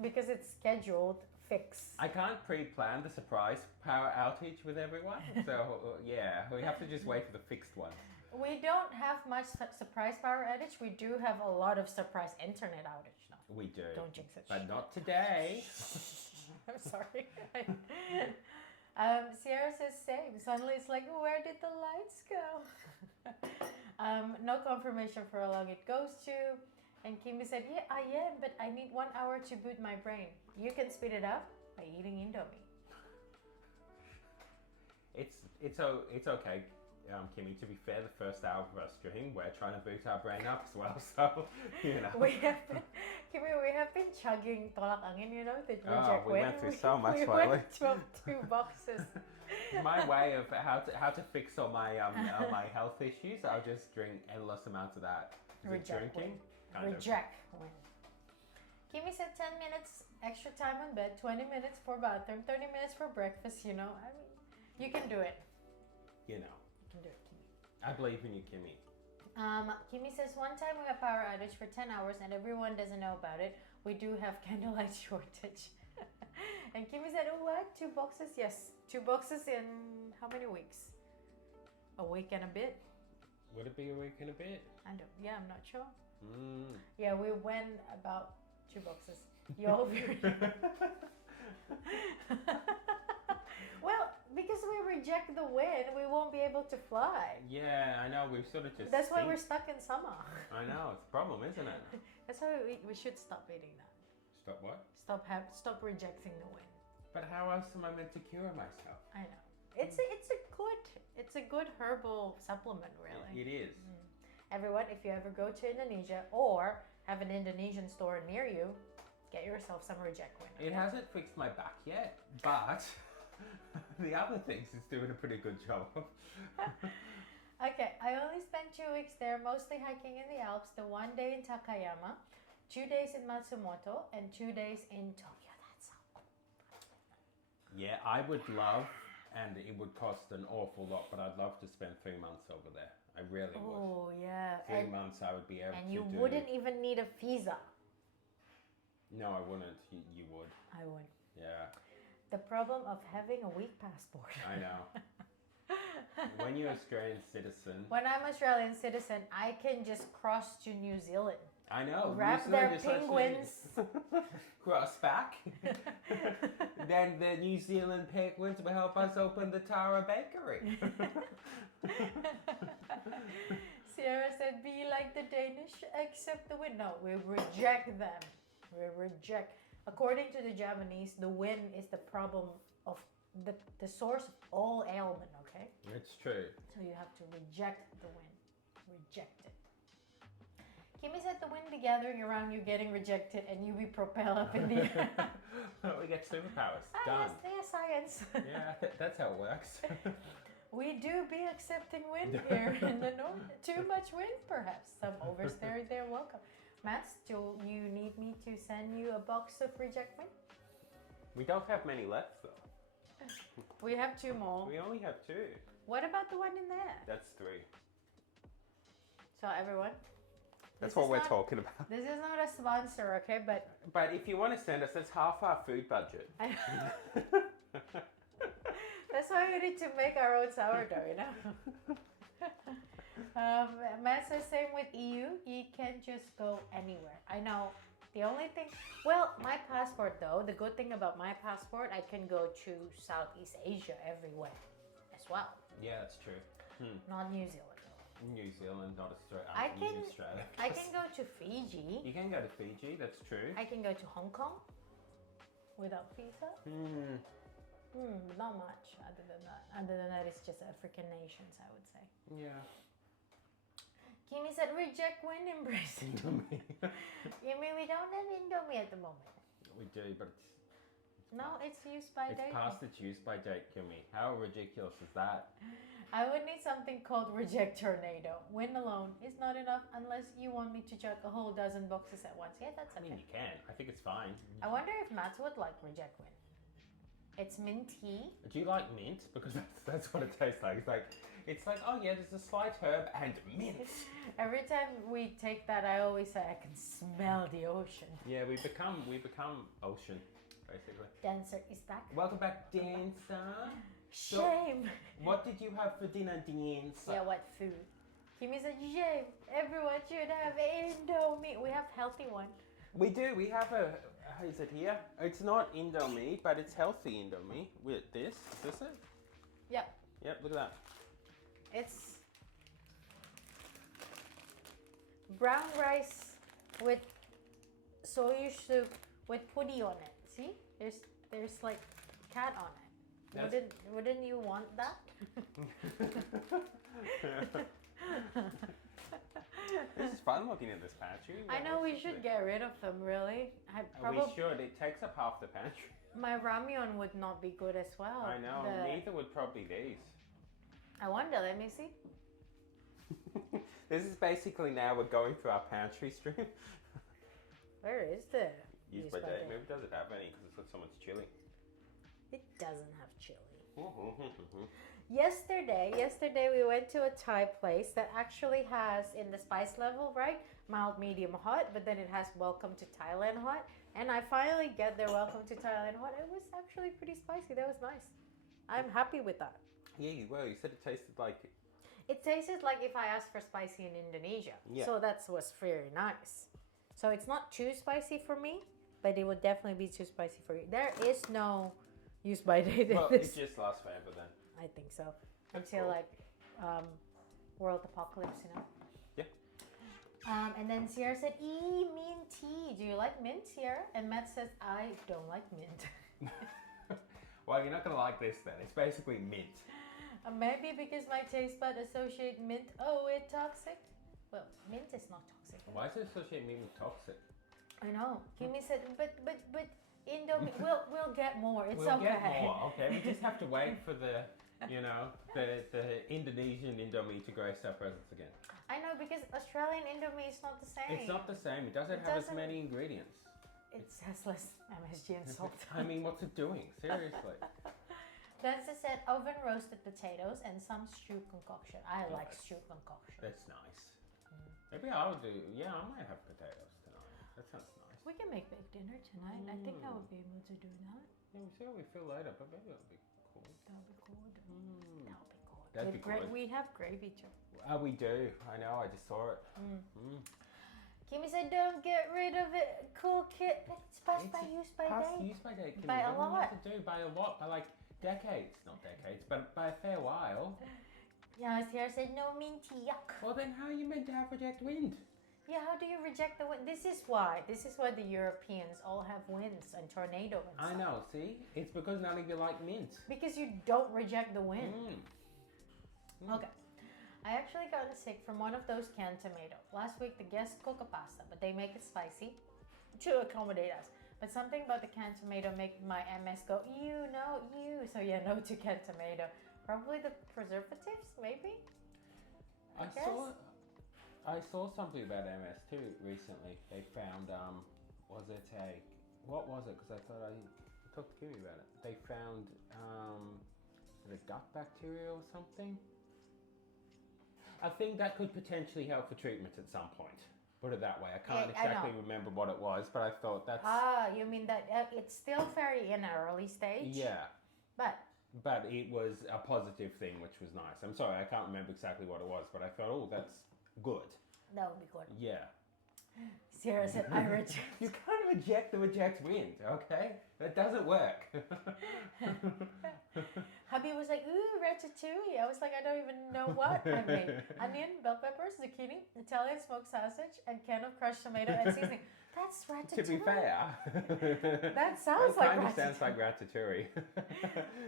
because it's scheduled fix. I can't pre-plan the surprise power outage with everyone, so yeah, we have to just wait for the fixed one. We don't have much surprise power outage. We do have a lot of surprise internet outage now. We do. Don't jinx it. But not today. I'm sorry. Sierra says same. Suddenly it's like, where did the lights go? No confirmation for how long it goes to. And Kimmy said, yeah, I am, but I need 1 hour to boot my brain. You can speed it up by eating Indomie. It's okay, Kimmy. To be fair, the first hour of our stream, we're trying to boot our brain up as well. So, you know. We have been chugging tolak angin, you know, the reject we win. went through so much we lately. went through 2 boxes. My way of how to fix all my my health issues, I'll just drink endless amounts of that. Is it Reject drinking? win. Kind of. Reject win. Kimmy said 10 minutes extra time on bed, 20 minutes for bathroom, 30 minutes for breakfast, you know. I mean, you can do it. You know. You can do it, Kimmy. I believe in you, Kimmy. Kimmy says, one time we had power outage for 10 hours and everyone doesn't know about it. We do have candlelight shortage. And Kimmy said, oh, what? 2 boxes? Yes. 2 boxes in how many weeks? A week and a bit. Would it be a week and a bit? I'm not sure. Mm. Yeah, we went about 2 boxes. You'll be well, because we reject the wind, we won't be able to fly. Yeah, I know. We've sort of just. That's why we're stuck in summer. I know. It's a problem, isn't it? That's why we should stop eating that. Stop what? Stop rejecting the wind. But how else am I meant to cure myself? I know. It's a good herbal supplement, really. It is. Everyone, if you ever go to Indonesia or have an Indonesian store near you, get yourself some reject wind. It hasn't fixed my back yet, but the other things it's doing a pretty good job. Okay, I only spent 2 weeks there, mostly hiking in the Alps, the 1 day in Takayama, 2 days in Matsumoto, and 2 days in Tokyo. That's all. Yeah, I would love, and it would cost an awful lot, but I'd love to spend 3 months over there. I really would. Oh, yeah. 3 months I would be able to do. And you wouldn't even need a visa. No, I wouldn't. You would. I would. Yeah. The problem of having a weak passport. I know. When you're Australian citizen. When I'm Australian citizen, I can just cross to New Zealand. I know. Grab New their Zealand is actually- penguins. Cross back. Then the New Zealand penguins will help us open the Tara Bakery. Sierra said, be like the Danish, accept the wind. No, we reject them. We reject. According to the Japanese, the wind is the problem of the source of all ailment, okay? It's true. So you have to reject the wind. Reject it. Kimmy said the wind be gathering around you, getting rejected, and you be propelled up in the air. We get superpowers. Done. Yes, science. Yeah, that's how it works. We do be accepting wind here in the north. Too much wind, perhaps. Some oversteering there, welcome. Mats, do you need me to send you a box of reject wind? We don't have many left though. We have 2 more. We only have 2. What about the one in there? That's 3. So everyone, That's this what is we're not- talking about. This is not a sponsor, okay? But But if you want to send us, that's half our food budget. that's why we need to make our own sourdough, you know? Matt says same with EU. You can't just go anywhere. I know. The only thing, well, my passport though, the good thing about my passport, I can go to Southeast Asia everywhere as well. Yeah, that's true. Not New Zealand. New Zealand, not Australia. I can- Australia. I can go to Fiji. You can go to Fiji, that's true. I can go to Hong Kong without visa. Not much other than that. Other than that, it's just African nations, I would say. Yeah. Kimmy said reject wind, embrace Indomie. Kimmy, we don't have Indomie at the moment. We do, but No, it's used by it's date. past its use by date, Kimmy. How ridiculous is that? I would need something called reject tornado. Wind alone is not enough unless you want me to chuck a whole dozen boxes at once. Yeah, that's I mean, okay. you can. I think it's fine. I wonder if Mats would like reject wind. It's minty. Do you like mint? Because that's what it tastes like. It's like, oh yeah, there's a slight herb and mint. Every time we take that, I always say I can smell the ocean. Yeah, we become ocean, basically. Dancer is back. Welcome back, Dancer. Shame. What did you have for dinner, Dancer? Yeah, what food? Kimmy said shame. Everyone should have Indomie. We have healthy one. We do. We have a. Is it here? It's not Indomie, but it's healthy Indomie. With this. Is this it? Yep. Yep. Look at that. It's brown rice with soy soup with pudi on it. See? There's like cat on it. That's- Wouldn't you want that? This is fun looking at this pantry. I know we should get rid of them. Really, I We probably should. It takes up half the pantry. my ramyeon would not be good as well. I know. Neither would probably these. I wonder. Let me see. This is basically now we're going through our pantry stream. Where is the Used by date. Maybe it doesn't have any because it's got so much chili. It doesn't have chili. Mm-hmm. Yesterday we went to a Thai place that actually has in the spice level, right? Mild, medium, hot, but then it has welcome to Thailand hot. And I finally get their welcome to Thailand hot. It was actually pretty spicy. That was nice. I'm happy with that. Yeah, you were. You said it tasted like. It tasted like if I asked for spicy in Indonesia. Yeah. So that was very nice. So it's not too spicy for me, but it would definitely be too spicy for you. There is no use by date in Well, this. it just lasts forever then. I think so. That's Until cool. like world apocalypse, you know? Yeah. And then Sierra said, mint tea. Do you like mint, Sierra? And Matt says, I don't like mint. Well, you're not gonna like this then. It's basically mint. Maybe because my taste bud associate mint. Oh, it's toxic. Well, mint is not toxic. Why does it associate mint with toxic? I know. Kimmy said, but Indomie, we'll get more. It's We'll okay. get more. Okay, we just have to wait for the Indonesian Indomie to grace our presence again. I know because Australian Indomie is not the same. It's not the same. It doesn't have as many ingredients. It has less MSG and salt. I mean, what's it doing? Seriously. Dancer said oven roasted potatoes and some stew concoction. I like Nice. stew concoction. That's nice. Maybe I'll do. Yeah, I might have potatoes tonight. That sounds nice. We can make baked dinner tonight. I think I would be able to do that. Yeah, we'll see how we feel later, but maybe it'll be cool. That'll be good. That'll be good. That'd With be good. We have gravy too. We do. I know. I just saw it. Kimmy said, "Don't get rid of it. Cool kit. But it's passed by use by Past date. use by date. Kimmy. By a What do we lot. have to do? By a lot. By like decades. Not decades, but by a fair while. Yeah, Sierra said, no minty, yuck. Well, then how are you meant to have reject wind? Yeah, how do you reject the wind? This is why the Europeans all have winds and tornado and I stuff. know. See, it's because none of you like mint. Because you don't reject the wind. Mm. Okay. I actually got sick from one of those canned tomato. Last week the guests cook a pasta, but they make it spicy to accommodate us. But something about the canned tomato make my MS go, ew, no, ew. So yeah, no to canned tomato. Probably the preservatives, maybe? I saw something about MS too recently. They found what was it? Because I thought I talked to Kimmy about it. They found the gut bacteria or something. I think that could potentially help for treatment at some point. Put it that way. I can't exactly remember what it was, but I thought that's. Ah, you mean that it's still very in an early stage? Yeah. But it was a positive thing, which was nice. I'm sorry, I can't remember exactly what it was, but I thought, oh, that's good. that would be good. Yeah. Sierra said, I reject. You can't reject the reject wind, okay? That doesn't work. Hubby was like, ooh, ratatouille. I was like, I don't even know what I made. Onion, bell peppers, zucchini, Italian smoked sausage, and can of crushed tomato and seasoning. That's ratatouille. To be fair, that sounds like ratatouille. Sounds like ratatouille.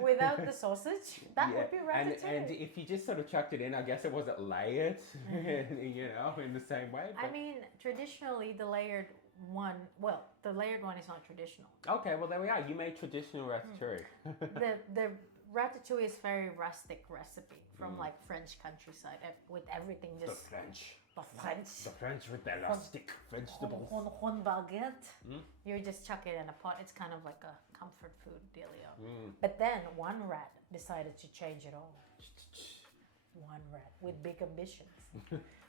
Without the sausage, that would be ratatouille. And if you just sort of chucked it in, I guess it wasn't layered, you know, in the same way. I mean, traditionally, the layered one is not traditional. Okay, well there we are. You made traditional ratatouille. The ratatouille is very rustic recipe from like French countryside with everything just The French. The The French with their rustic vegetables. on baguette. You just chuck it in a pot. It's kind of like a comfort food dealio. But then one rat decided to change it all. One rat with big ambitions,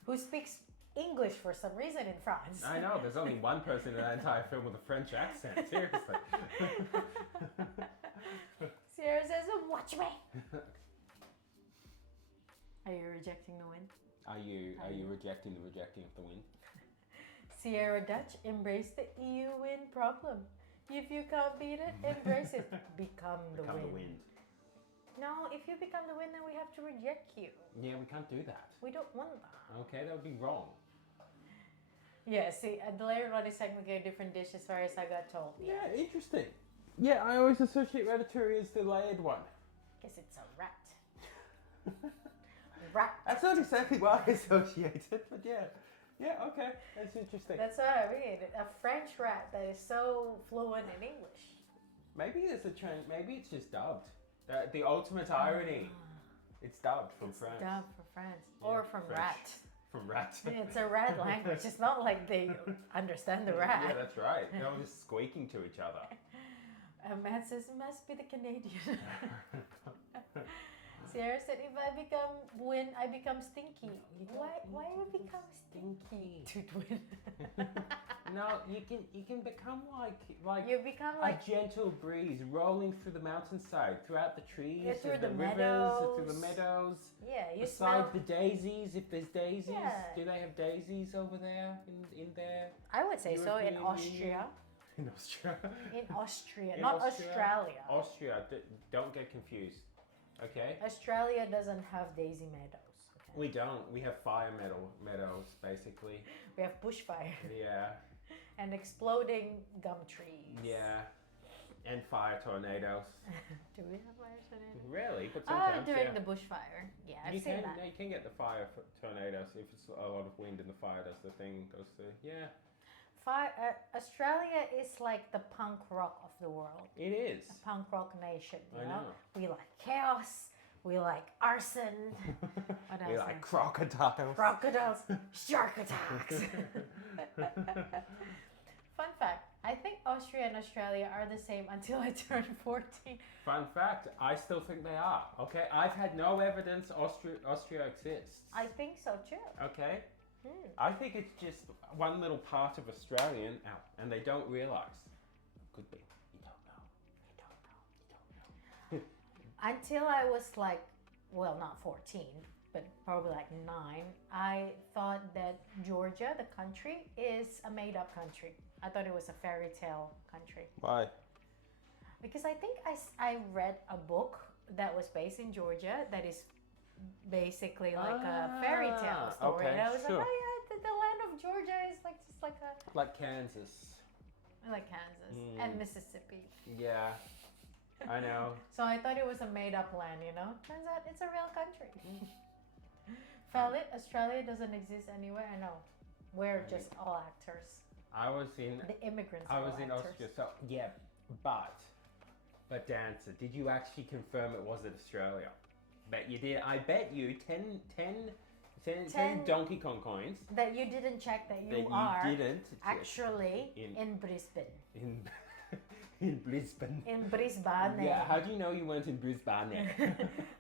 who speaks English for some reason in France. I know, there's only one person in that entire film with a French accent, seriously. Sierra says, watch me. Are you rejecting the wind? Are you rejecting the rejecting of the wind? Sierra Dutch, embrace the EU wind problem. If you can't beat it, embrace it. Become the wind. No, if you become the wind, then we have to reject you. Yeah, we can't do that. We don't want that. Okay, that would be wrong. Yeah, see, the layered one is technically a different dish as far as I got told. Yeah, interesting. Yeah, I always associate ratatouille as the layered one. Guess it's a rat. Rat. That's not exactly what I associated, but yeah. Yeah, okay, that's interesting. That's what I mean. A French rat that is so fluent in English. Maybe there's a trend. Maybe it's just dubbed. The ultimate irony. It's dubbed from France. It's dubbed for France. Yeah, or from French. rat. From rat. It's a rat language. It's not like they understand the rat. Yeah, that's right. They're all just squeaking to each other. Matt says, must be the Canadian. Sierra said, if I become wind, I become stinky. Why you become stinky to twin? No, you can become like You become like a gentle breeze rolling through the mountainside, throughout the trees, through and the rivers, meadows. through the meadows. Yeah, you Beside smell. the daisies, if there's daisies. Yeah. Do they have daisies over there in there? I would say so in European Austria. In Austria. In Austria, In not Austria? Australia. Austria, don't get confused. Okay? Australia doesn't have daisy meadows. Okay? We don't. We have fire meadows, basically. We have bushfire Yeah. and exploding gum trees. Yeah. And fire tornadoes. Do we have fire tornadoes? Rarely, but sometimes. During yeah. the bushfire. Yeah, I've you seen can, that. You can get the fire tornadoes if it's a lot of wind and the fire does the thing, goes through. Yeah. Australia is like the punk rock of the world. It is. A punk rock nation. You I know. We like chaos. We like arson. What else? We like crocodiles. Crocodiles. Shark attacks. Fun fact. I think Austria and Australia are the same until I turned 14. Fun fact, I still think they are. Okay, I've had no evidence Austria exists. I think so too. Okay? I think it's just one little part of Australian, and they don't realise. Could be. You don't know. Until I was like, well, not 14, but probably like 9, I thought that Georgia, the country, is a made-up country. I thought it was a fairy tale country. Why? Because I think I read a book that was based in Georgia that is basically like a fairy tale story. Okay, and I was sure. like, oh yeah, the land of Georgia is like just like a... Like Kansas. Like Kansas and Mississippi. Yeah, I know. So I thought it was a made-up land, you know? Turns out it's a real country. Valid, Australia doesn't exist anywhere. I know. We're just all actors. I was in The immigrants. I are was all in actors. Austria, so yeah, but dancer, did you actually confirm it wasn't Australia? Bet you did. I bet you 10 Donkey Kong coins That you didn't check that you that you are didn't actually in- in Brisbane. in in Brisbane. In Brisbane. Yeah, how do you know you weren't in Brisbane?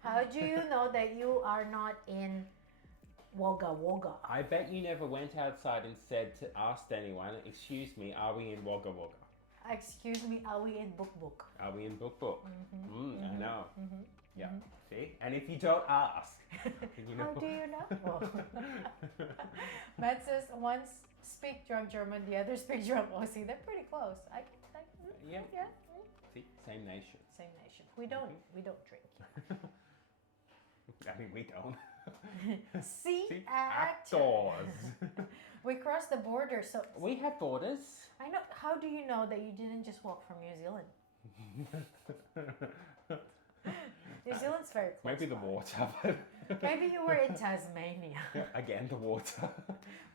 How do you know that you are not in Wagga Wagga? I bet you never went outside and asked anyone, excuse me, are we in Wagga Wagga? Excuse me, are we in Book Book? Are we in Book Book? I know. Mm-hmm. Yeah, see? And if you don't ask, you know. How do you know? Matt says one speak drunk German, the other speak drunk Aussie. They're pretty close. Yeah. Yeah. See, same nation. Same nation. We don't drink. I mean, we don't. See, See? actors. We crossed the border, so We have borders. I know. How do you know that you didn't just walk from New Zealand? New Zealand's very close. Maybe the by. water. But Maybe you were in Tasmania. Again, the water.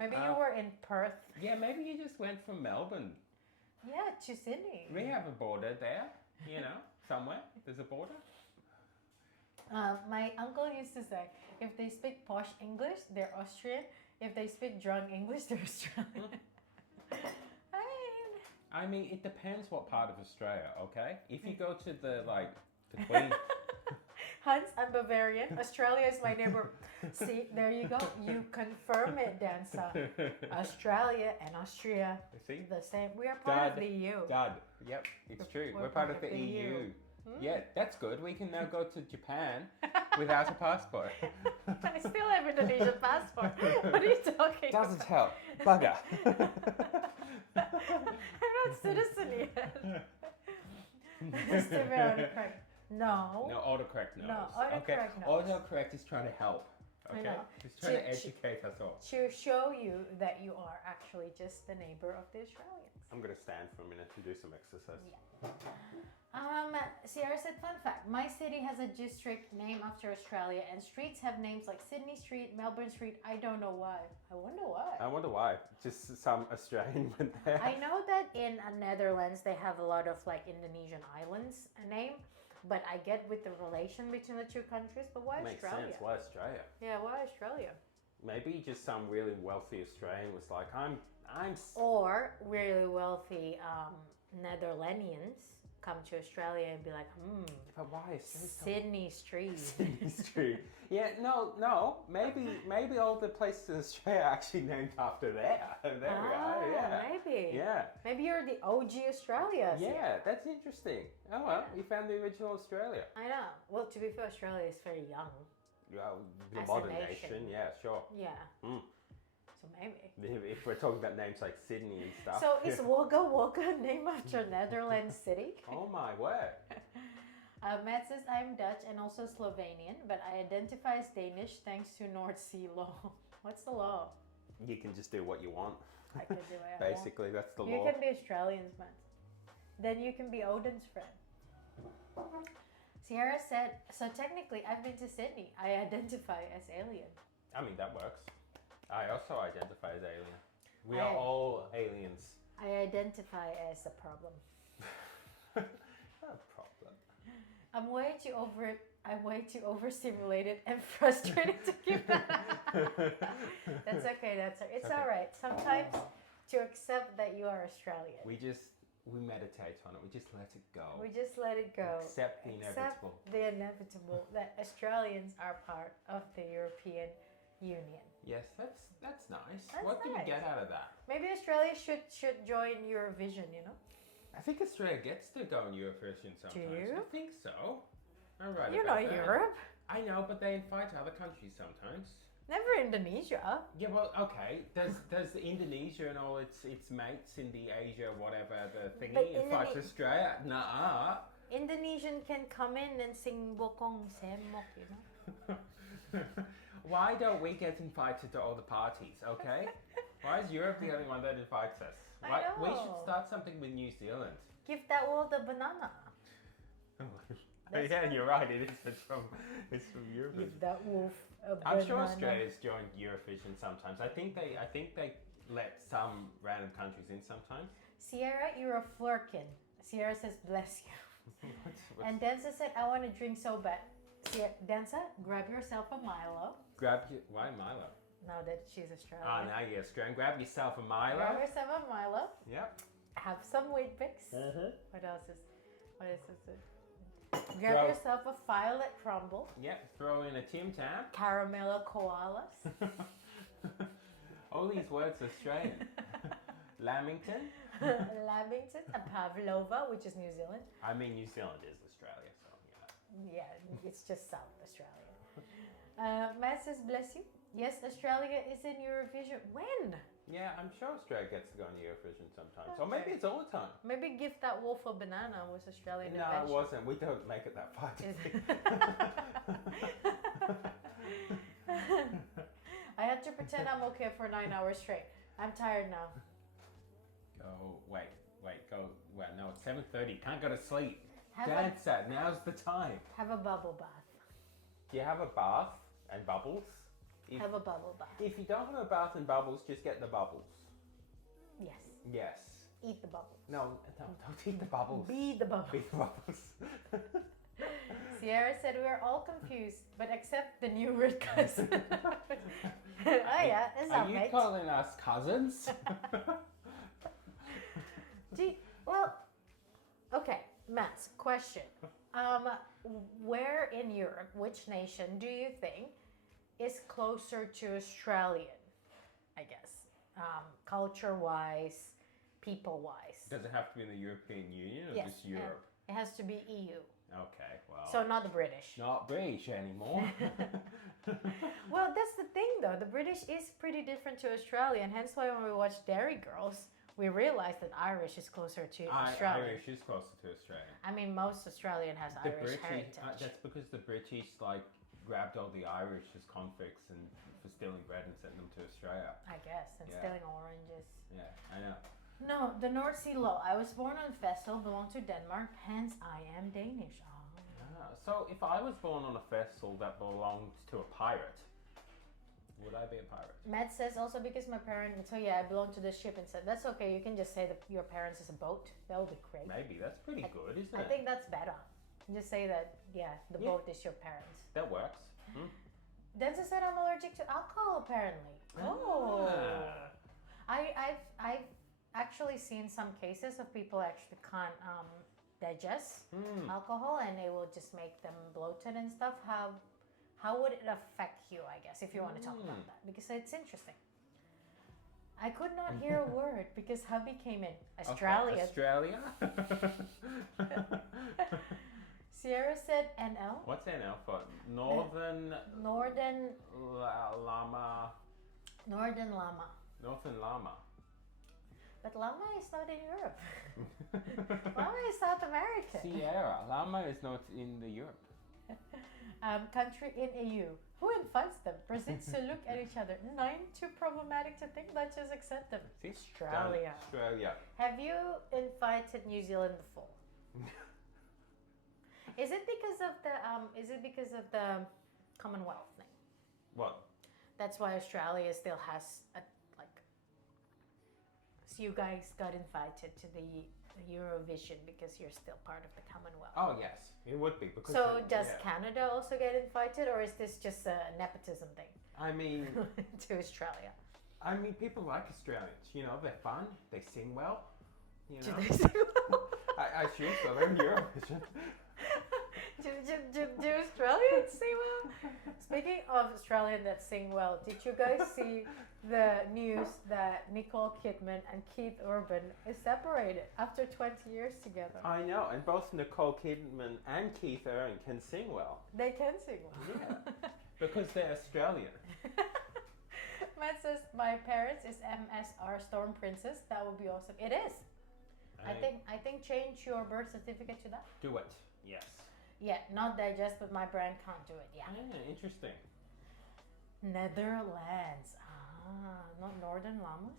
Maybe you were in Perth. Yeah, maybe you just went from Melbourne. Yeah, to Sydney. We have a border there, you know, somewhere. There's a border. My uncle used to say, if they speak posh English, they're Austrian. If they speak drunk English, they're Australian. I mean, it depends what part of Australia, okay? If you go to the Queen... Hans, I'm Bavarian. Australia is my neighbor. See, there you go. You confirm it, Dansa. Australia and Austria, See? the same. We are part of the EU. Dad. Yep, it's true. We're part of the EU. Yeah, that's good. We can now go to Japan without a passport. I still have Indonesian passport. What are you talking Doesn't about? help. Bugger. I'm not citizen yet. Stupid autocorrect. No. No, autocorrect knows. No, okay. autocorrect knows. Autocorrect is trying to help. I Okay? know. It's trying to She- educate us all. To show you that you are actually just the neighbor of the Australians. I'm going to stand for a minute and do some exercise. Yeah. Sierra said, fun fact, my city has a district named after Australia and streets have names like Sydney Street, Melbourne Street. I don't know why. I wonder why. I wonder why. Just some Australian went there. I know that in Netherlands they have a lot of like Indonesian islands name, but I get with the relation between the two countries, but why Makes Australia? sense. Why Australia? Yeah, why Australia? Maybe just some really wealthy Australian was like, I'm Or really wealthy Netherlandians come to Australia and be like, but why Australia? Sydney Street. Sydney Street. Yeah, no. Maybe all the places in Australia are actually named after there. There we go. Yeah. Maybe. Yeah. Maybe you're the OG Australia. Yeah, that's interesting. Oh well, you found the original Australia. I know. Well, to be fair, Australia is very young. Well, the As a modern nation. nation, yeah, sure. Yeah. Mm. So maybe. If we're talking about names like Sydney and stuff. So is Wagga Wagga named after Netherlands city? Oh my word. Matt says, I'm Dutch and also Slovenian, but I identify as Danish thanks to North Sea law. What's the law? You can just do what you want. I can do what I want. Basically, that's the You law. can be Australians, man. Then you can be Odin's friend. Sierra said, so technically I've been to Sydney. I identify as alien. I mean, that works. I also identify as alien. We are all aliens. I identify as a problem. Not a problem. I'm way too overstimulated and frustrated to keep that. That's okay. It's okay. all right. Sometimes to accept that you are Australian. We meditate on it. We just let it go. We just let it go. Accept the inevitable. Accept the inevitable that Australians are part of the European Union. Yes, that's nice. That's What do we nice. get out of that? Maybe Australia should join Eurovision, you know? I think Australia gets to go in Eurovision sometimes. you? I think so. I'm right You're about not that. Europe. I know, but they invite other countries sometimes. Never Indonesia. Yeah, well, okay. Does Indonesia and all its mates in the Asia, whatever, the thingy, But invite Australia? Nah. Indonesian can come in and sing Bokong Semok, you know? Why don't we get invited to all the parties, okay? Why is Europe the only one that invites us? I We should know. start something with New Zealand. Give that wolf the banana. That's yeah, fine. you're right. It's from Europe. Give that wolf I'm sure banana. Australia's joined Eurovision sometimes. I think they let some random countries in sometimes. Sierra, you're a flirkin. Sierra says, bless you. And Densa said, I want to drink so bad. Densa, grab yourself a Milo. Why Milo? Now that she's Australian. Ah, now you're Australian. Grab yourself a Milo. Grab yourself a Milo. Yep. Have some Weet-Bix. Uh-huh. What is this? Grab yourself a violet crumble. Yep. Throw in a Tim Tam. Caramello koalas. All these words are Australian. Lamington. Lamington, a pavlova, which is New Zealand. I mean, New Zealand is Australia, so yeah. Yeah, it's just South Australia. Matt says, bless you. Yes, Australia is in Eurovision. When? Yeah, I'm sure Australia gets to go on Eurovision sometimes. Or maybe it's all the time. Maybe Give That Wolf a Banana was Australian No, invention. it wasn't. We don't make it that far. I had to pretend I'm okay for 9 hours straight. I'm tired now. Go. Well, no, it's 7:30. Can't go to sleep. Have Dancer, now's the time. Have a bubble bath. Do you have a bath and bubbles? Have a bubble bath. If you don't have a bath and bubbles, just get the bubbles. Yes. Yes. Eat the bubbles. No, don't eat the bubbles. Be the bubbles. Be the bubbles. Sierra said we are all confused, but except the new rude cousin. Oh yeah, it's Are up, you mate. calling us cousins? Well, okay, Matt's question. Where in Europe, which nation do you think is closer to Australian, I guess? Culture-wise, people-wise. Does it have to be in the European Union or Yes, just Europe? It has to be EU. Okay, well. So not the British. Not British anymore. Well, that's the thing though. The British is pretty different to Australian. Hence why when we watch Dairy Girls, we realize that Irish is closer to Australian. Irish is closer to Australian. I mean, most Australian has The Irish British, heritage. that's because the British grabbed all the Irish as convicts and for stealing bread and sent them to Australia. I guess, and Yeah. stealing oranges. Yeah, I know. No, the North Sea Law. I was born on Vessel, belong to Denmark, hence I am Danish. Oh. So if I was born on a vessel that belonged to a pirate, would I be a pirate? Matt says also because my parents, so yeah, I belong to the ship and said, that's okay, you can just say that your parents is a boat. That would be great. Maybe, that's pretty good, isn't I it? think that's better. Just say that, yeah, the Yeah. boat is your parents. That works. Hmm? Denza said I'm allergic to alcohol apparently. Oh. I've actually seen some cases of people actually can't digest alcohol and it will just make them bloated and stuff. How would it affect you, I guess, if you want to talk about that? Because it's interesting. I could not hear a word because hubby came in. Australia. Okay, Australia? Sierra said NL. What's NL for? Northern Northern Llama. Northern Llama. Northern Llama. But llama is not in Europe. Llama is South American. Sierra. Llama is not in the Europe. Country in EU. Who invites them? Proceeds to look at each other. 9, too problematic to think. Let's just accept them. See? Australia. Done. Australia. Have you invited New Zealand before? Is it because of the Commonwealth thing? What? That's why Australia still has so you guys got invited to the Eurovision because you're still part of the Commonwealth. Oh yes, it would be because. So does Canada also get invited, or is this just a nepotism thing I mean, to Australia? people like Australians. You know, they're fun. They sing well. You Do know. they sing well? I assume so. They're in Eurovision. Do Australians sing well? Speaking of Australian that sing well, did you guys see the news that Nicole Kidman and Keith Urban is separated after 20 years together? I know, and both Nicole Kidman and Keith Urban can sing well. They can sing well. Yeah, because they're Australian. Matt says, my parents is MSR Storm Princess. That would be awesome. It is. I think change your birth certificate to that. Do it. Yes. Yeah, not digest, but my brand can't do it. Yeah. Interesting. Netherlands. Not Northern Llamas.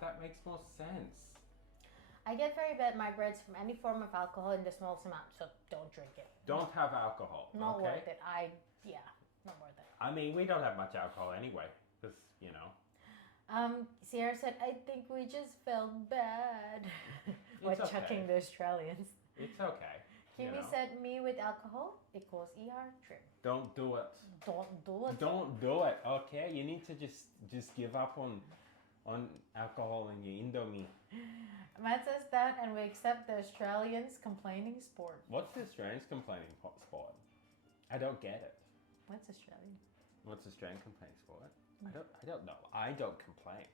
That makes more sense. I get very bad migraines from any form of alcohol in the smallest amount, so don't drink it. Don't have alcohol. Not okay? worth it. Not worth it. I mean, we don't have much alcohol anyway, because, you know. Sierra said, I think we just felt bad. We're It's okay. chucking the Australians. It's okay. you Kimi know. said, me with alcohol equals ER trip. Don't do it. Don't do it. Don't do it, okay? You need to just give up on alcohol in your Indomie. Matt says that, and we accept the Australians complaining sport. What's the Australians complaining sport? I don't get it. What's Australian? What's Australian complaining sport? I don't know. I don't complain.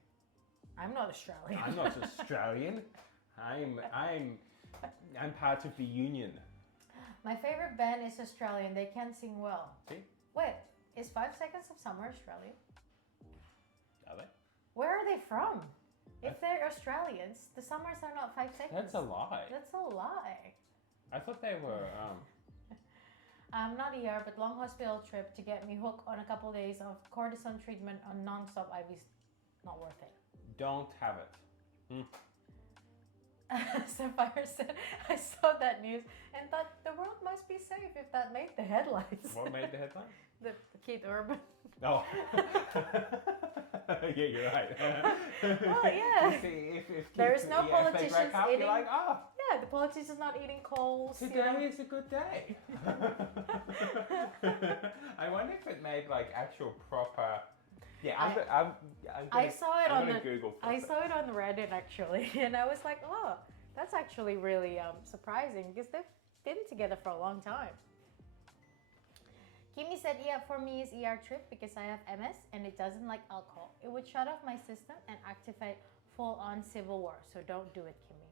I'm not Australian. I'm not Australian. I'm part of the union. My favorite band is Australian. They can sing well. See? Wait, is 5 Seconds of Summer Australian? Are they? Where are they from? If they're Australians, the Summers are not 5 seconds. That's a lie. That's a lie. I thought they were. Not ER, but long hospital trip to get me hooked on a couple days of cortisone treatment on non-stop IVs. Not worth it. Don't have it. Sapphire said, I saw that news and thought the world must be safe if that made the headlines. What made the headline? The Keith Urban. Oh. Yeah, you're right. Oh, yeah. You see, if There is no if they break politicians up, eating- You're like, oh, Yeah, the politicians not eating coals. today is a good day. I wonder if it made like actual proper. Yeah, I'm I saw it I'm on gonna the Google for I it. saw it on Reddit actually, and I was like, oh, that's actually really surprising because they've been together for a long time. Kimi said, yeah, for me it's ER trip because I have MS and it doesn't like alcohol. It would shut off my system and activate full-on civil war. So don't do it, Kimi.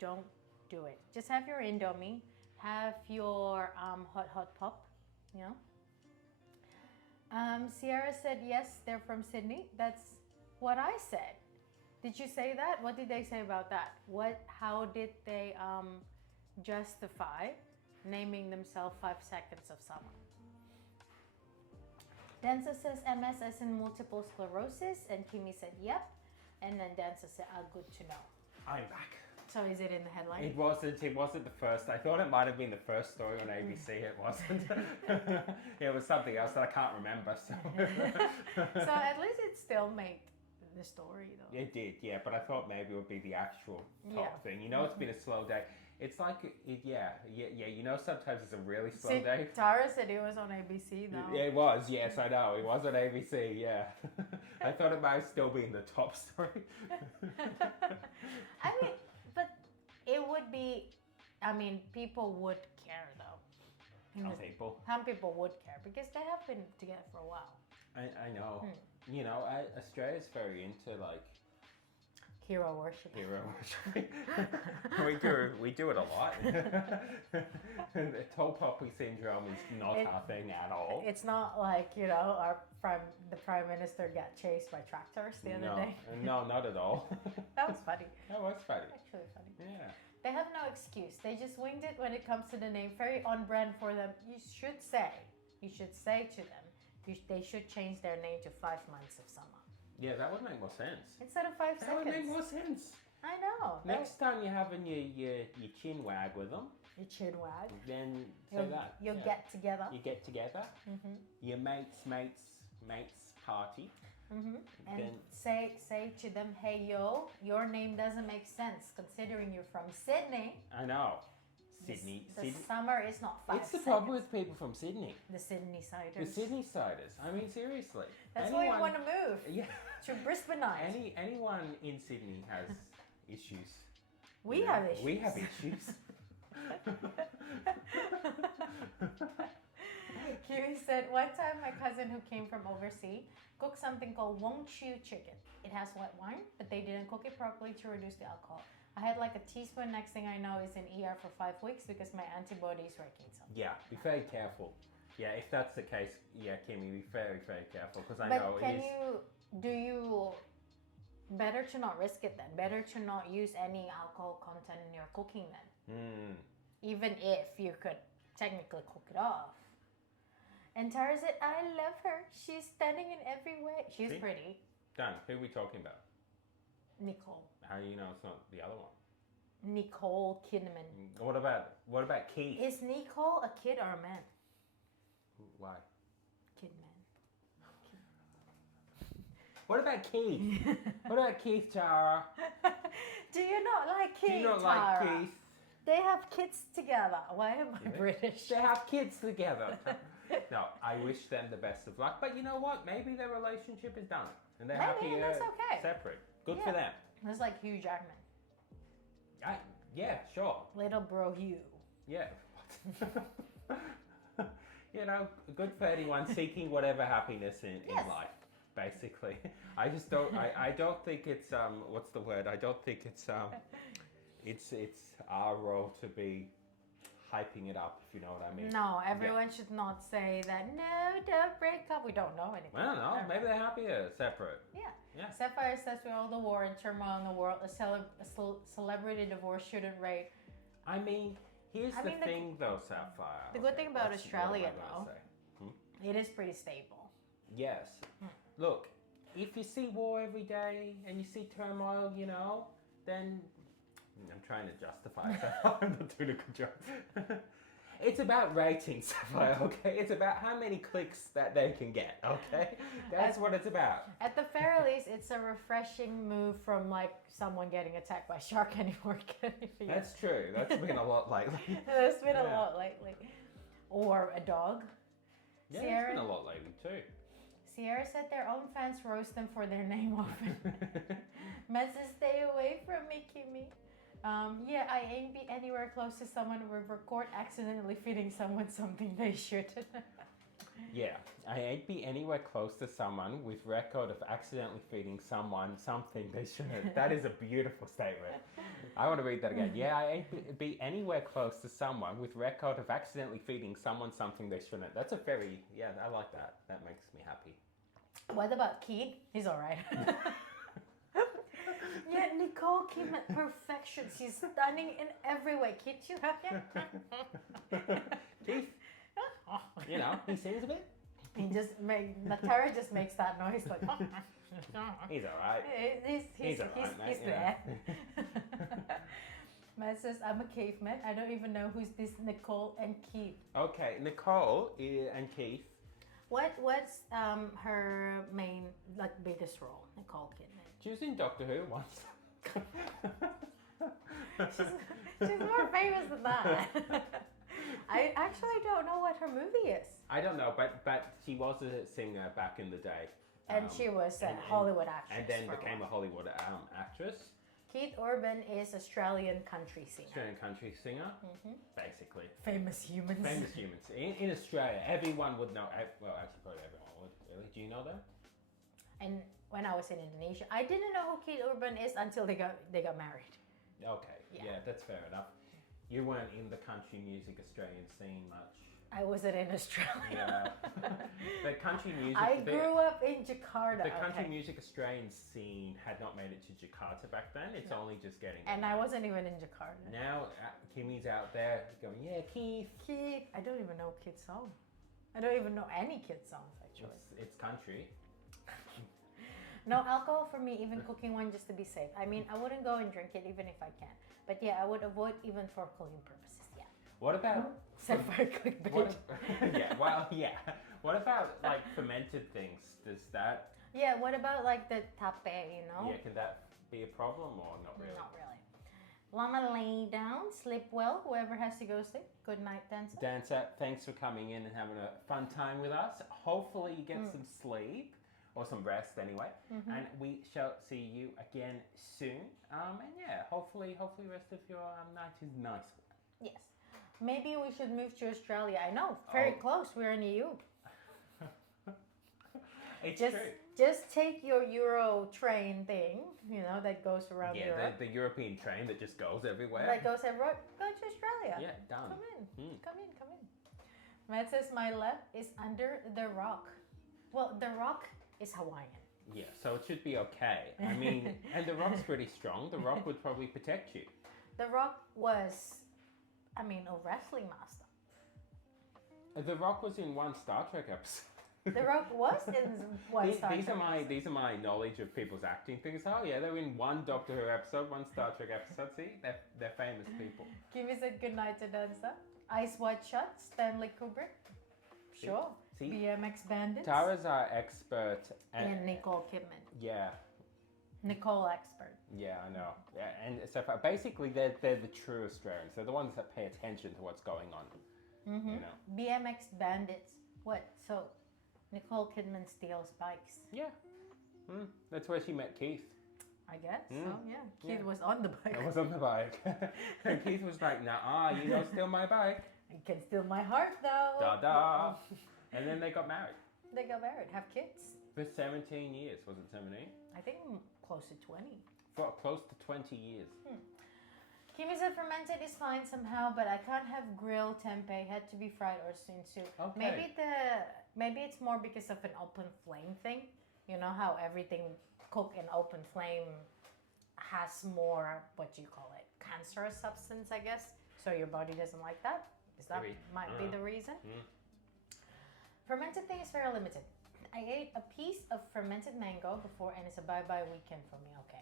Don't do it. Just have your Indomie, have your hot pop, you know. Sierra said, yes, they're from Sydney. That's what I said. Did you say that? What did they say about that? How did they justify naming themselves 5 Seconds of Summer? Danza says MS as in multiple sclerosis, and Kimi said, yep. And then Danza said, good to know. I'm back. So is it in the headline? It wasn't the first. I thought it might have been the first story on ABC. It wasn't. It was something else that I can't remember. So. So at least it still made the story though. It did, yeah. But I thought maybe it would be the actual top Yeah. thing. You know, it's been a slow day. It's like, yeah. You know, sometimes it's a really slow See, day. Tara said it was on ABC though. It was, yes, I know. It was on ABC, yeah. I thought it might still be in the top story. I mean, but it would be, people would care though. Some people would care because they have been together for a while. I know. You know, Australia's very into like Hero worship. hero worship. we do it a lot. The tall poppy syndrome is not our thing at all. It's not like, the Prime Minister got chased by tractors the other day. No, not at all. That was funny. That was funny. Actually funny. Yeah. They have no excuse. They just winged it when it comes to the name. Very on brand for them. You should say to them, they should change their name to 5 Months of Summer. Yeah, that would make more sense. Instead of 5 That seconds. would make more sense. I know. Next time you're having your chin wag with them, Your chin wag. then say that. You'll yeah. get together. You get together. Your mates party. And Then say to them, hey yo, your name doesn't make sense considering you're from Sydney. I know. Sydney. The summer is not 5 It's the seconds. problem with people from Sydney. The Sydney-siders. The Sydney-siders. I mean, seriously. That's why you want to move Yeah. to Brisbane. Anyone in Sydney has issues. We You know, have issues. We have issues. Kiwi said, one time my cousin who came from overseas cooked something called wong chu chicken. It has white wine, but they didn't cook it properly to reduce the alcohol. I had like a teaspoon. Next thing I know is in ER for 5 weeks because my antibodies were canceled. Yeah, be very careful. Yeah, if that's the case, yeah, Kimmy, be very, very careful because I But know can it is. better to not risk it then? Better to not use any alcohol content in your cooking then? Even if you could technically cook it off. And Tara said, I love her. She's stunning in every way. She's See? pretty. Dan, who are we talking about? Nicole. How do you know it's not the other one? Nicole Kidman. What about Keith? Is Nicole a kid or a man? Why? Kidman. What about Keith? What about Keith, Tara? Do you not like Keith, Do you not Tara? like Keith? They have kids together. Why am I British? They have kids together. No, I wish them the best of luck. But you know what? Maybe their relationship is done. And they're Maybe, happy and that's okay. separate. Good Yeah. for them. It's like Hugh Jackman. Yeah, sure. Little bro Hugh. Yeah. You know, good for anyone seeking whatever happiness in Yes. life, basically. I just don't, I don't think it's, what's the word? I don't think it's our role to be hyping it up, if you know what I mean. No, everyone should not say that, no, don't break up. We don't know anything. I don't know. Maybe they're happier separate. Yeah. Yeah. Sapphire says with all the war and turmoil in the world, a celebrity divorce shouldn't rate. I mean, here's I the mean, thing though, Sapphire. the good thing about what Australia, am I gonna though, say? it is pretty stable. Yes. Look, if you see war every day and you see turmoil, you know, then I'm trying to justify it. I'm not doing a good job. It's about ratings, Sapphire, okay? It's about how many clicks that they can get, okay? That's what it's about. At the very least, it's a refreshing move from like someone getting attacked by a shark anymore. That's true. That's been a lot lately. There's been a Yeah. lot lately. Or a dog. Yeah, Sierra- it's been a lot lately too. Sierra said their own fans roast them for their name often. Matt says, stay away from me, Kimmy. Yeah, I ain't be anywhere close to someone who would record accidentally feeding someone something they shouldn't. Yeah, I ain't be anywhere close to someone with record of accidentally feeding someone something they shouldn't. That is a beautiful statement. I want to read that again. Yeah, I ain't be anywhere close to someone with record of accidentally feeding someone something they shouldn't. That's a very, yeah, I like that. That makes me happy. What about Keith? He's alright. Yeah, Nicole came at perfection. She's stunning in every way. Keith, you Keith, you know, he sings a bit. He just Natara just makes that noise like. He's alright. He's alright, mate, he's yeah. there. Matt says, I'm a caveman. I don't even know who's this Nicole and Keith. Okay, Nicole and Keith. What's her main biggest role, Nicole Kidman? She was in Doctor Who once. She's more famous than that. I actually don't know what her movie is. I don't know, but she was a singer back in the day. And she was a Hollywood actress. And then for a became a while. Hollywood actress. Keith Urban is Australian country singer. Australian country singer, basically. Famous humans. Famous humans. In Australia, everyone would know. Well, actually, probably everyone would. Really? Do you know them? And when I was in Indonesia, I didn't know who Keith Urban is until they got married. Okay. Yeah, that's fair enough. You weren't in the country music Australian scene much. I wasn't in Australia. Yeah. The country music. I grew up in Jakarta. The country okay. music Australian scene had not made it to Jakarta back then. It's only just getting. And I wasn't even in Jakarta. Now Kimmy's out there going, yeah, Keith. Keith, I don't even know Kid's song. I don't even know any Kid's songs actually. It's country. No alcohol for me, even cooking one just to be safe. I mean, I wouldn't go and drink it even if I can. But yeah, I would avoid even for cooking purposes. Yeah. What about? Except for a quick bit. Yeah. Well, yeah. What about like fermented things? Does that? Yeah. What about like the tape? You know. Yeah. Can that be a problem or not really? Not really. Llama, lay down, sleep well. Whoever has to go sleep. Good night, Dancer. Dancer, thanks for coming in and having a fun time with us. Hopefully you get some sleep. Or some rest anyway, and we shall see you again soon. And yeah, hopefully the rest of your night is nice. Yes. Maybe we should move to Australia. I know, very close. We're in the EU. It's Just, true. just take your Euro train thing, you know, that goes around Yeah, Europe. the European train that just goes everywhere. That goes everywhere. Go to Australia. Yeah, done. Come in. Come in. Matt says my left is under the rock. Well, the rock is Hawaiian. Yeah, so it should be okay. I mean, and the Rock's pretty strong. The Rock would probably protect you. The Rock was, a wrestling master. The Rock was in one Star Trek episode. The Rock was in one Star These Trek. are my knowledge of people's acting things. Oh yeah, they were in one Doctor Who episode, one Star Trek episode. See, they're famous people. Kimmy said good night to Dancer. Eyes Wide Shut, Stanley Kubrick. Sure. See, BMX Bandits. Tara's our expert. And Nicole Kidman. Yeah, Nicole expert. yeah, I know. Yeah, and so basically they're the true Australians. They're the ones that pay attention to what's going on. You know. BMX Bandits. What? So Nicole Kidman steals bikes. Yeah. That's where she met Keith. I guess. So yeah. Yeah. Keith was on the bike. I was on the bike. And Keith was like, nah, you don't steal my bike. You can steal my heart though. Da da. And then they got married. They got married, have kids. For 17 years. Was it 17? I think close to 20. For close to 20 years. Kimi said fermented is fine somehow, but I can't have grilled tempeh. Had to be fried or steamed soup. Okay. Maybe it's more because of an open flame thing. You know how everything cooked in open flame has more, what do you call it, cancerous substance, I guess. So your body doesn't like that. Is that Maybe. might be the reason? Fermented thing is very limited. I ate a piece of fermented mango before, and it's a bye-bye weekend for me. Okay.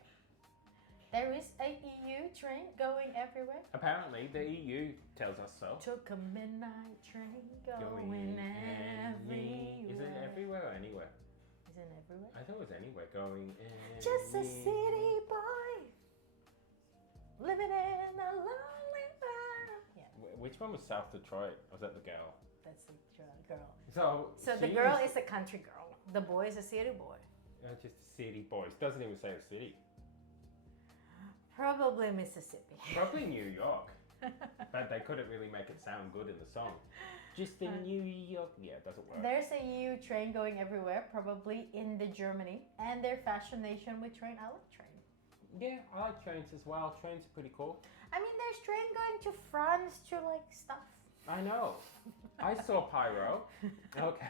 There is a EU train going everywhere. Apparently, the EU tells us so. Took a midnight train going everywhere. Is it everywhere or anywhere? Is it everywhere? I thought it was anywhere going Just a city boy living in a lonely world. Yeah, Which one was South Detroit? Or was that the girl? that's the girl. So The she girl is a country girl. The boy is a city boy. just city boys. Doesn't even say a city. Probably Mississippi. Probably New York. But they couldn't really make it sound good in the song. Just in New York. Yeah, it doesn't work. There's a EU train going everywhere, probably in the Germany, and their fashion nation with train. I like train. Yeah, I like trains as well. Trains are pretty cool. I mean, there's train going to France to like stuff. I know. I saw Pyro. Okay.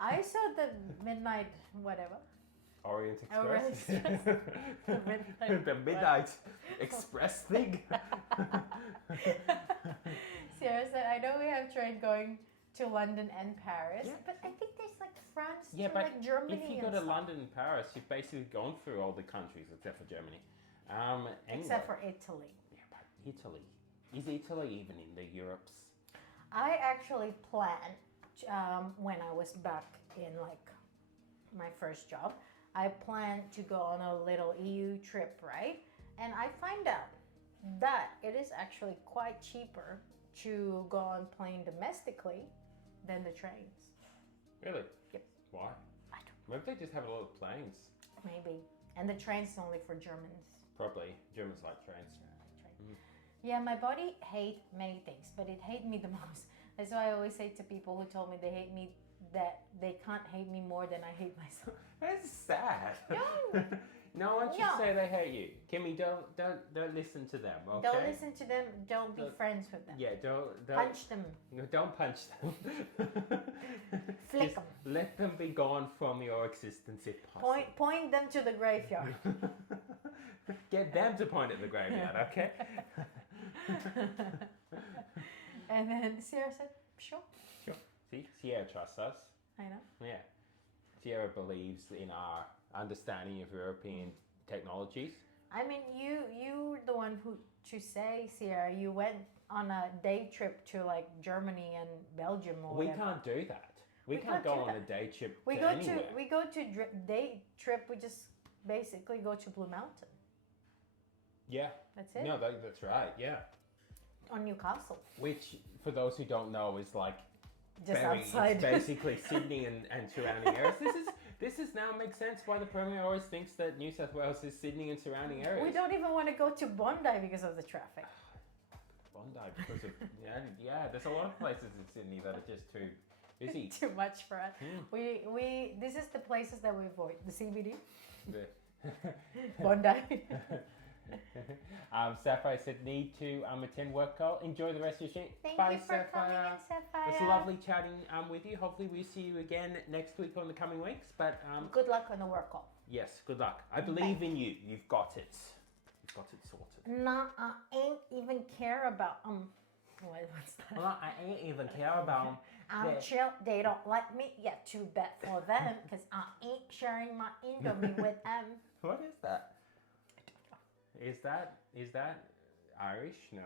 I saw the midnight whatever. Orient Orient Express. Express. The Midnight Express thing. Sierra said, I know we have train going to London and Paris, but I think there's like France Yeah, to but like Germany if you and go to stuff. London and Paris, you've basically gone through all the countries except for Germany. Anyway. Except for Italy. Yeah, but Italy. Is Italy even in the Europes? I actually planned when I was back in like my first job, I planned to go on a little EU trip, right? And I find out that it is actually quite cheaper to go on plane domestically than the trains. Really? Yep. Why? I don't Maybe they just have a lot of planes. maybe. And the train's only for Germans. Probably. Germans like trains. Yeah, my body hate many things, but it hate me the most. That's why I always say to people who told me they hate me that they can't hate me more than I hate myself. That's sad. No. No one should No. say they hate you. Kimmy, don't listen to them, okay? Don't listen to them. Don't be friends with them. Yeah, don't Punch them. No, don't punch them. Flick Just 'em. let them be gone from your existence if possible. Point them to the graveyard. Get them to point at the graveyard, okay? And then Sierra said, sure. Sure. See, Sierra trusts us. I know. Yeah. Sierra believes in our understanding of European technologies. I mean, you were the one who to say, Sierra, you went on a day trip to like Germany and Belgium or We whatever. can't do that. We can't can't go do on that. a day trip We to go anywhere. day trip. We just basically go to Blue Mountain. Yeah. That's it. No, that's right. Yeah. On Newcastle, Which, for those who don't know, is like just very, outside. it's basically Sydney and surrounding areas. This is now makes sense why the Premier always thinks that New South Wales is Sydney and surrounding areas. We don't even want to go to Bondi because of the traffic. Bondi because of yeah. There's a lot of places in Sydney that are just too busy. Too much for us. We this is the places that we avoid. The CBD, Bondi. Sapphire said, need to attend work call. Enjoy the rest of your shift. Thank Bye, you for coming in, Sapphire. It's lovely chatting with you. Hopefully we see you again next week or in the coming weeks. But Good luck on the work call. yes, good luck. I believe in you. You've got it. You've got it sorted. Nah, I ain't even care about what's that? Well, I ain't even care about I'm chill. They don't like me. Yeah, too bad for them, cause I ain't sharing my Indomie with them. What is that? Is that Irish? No.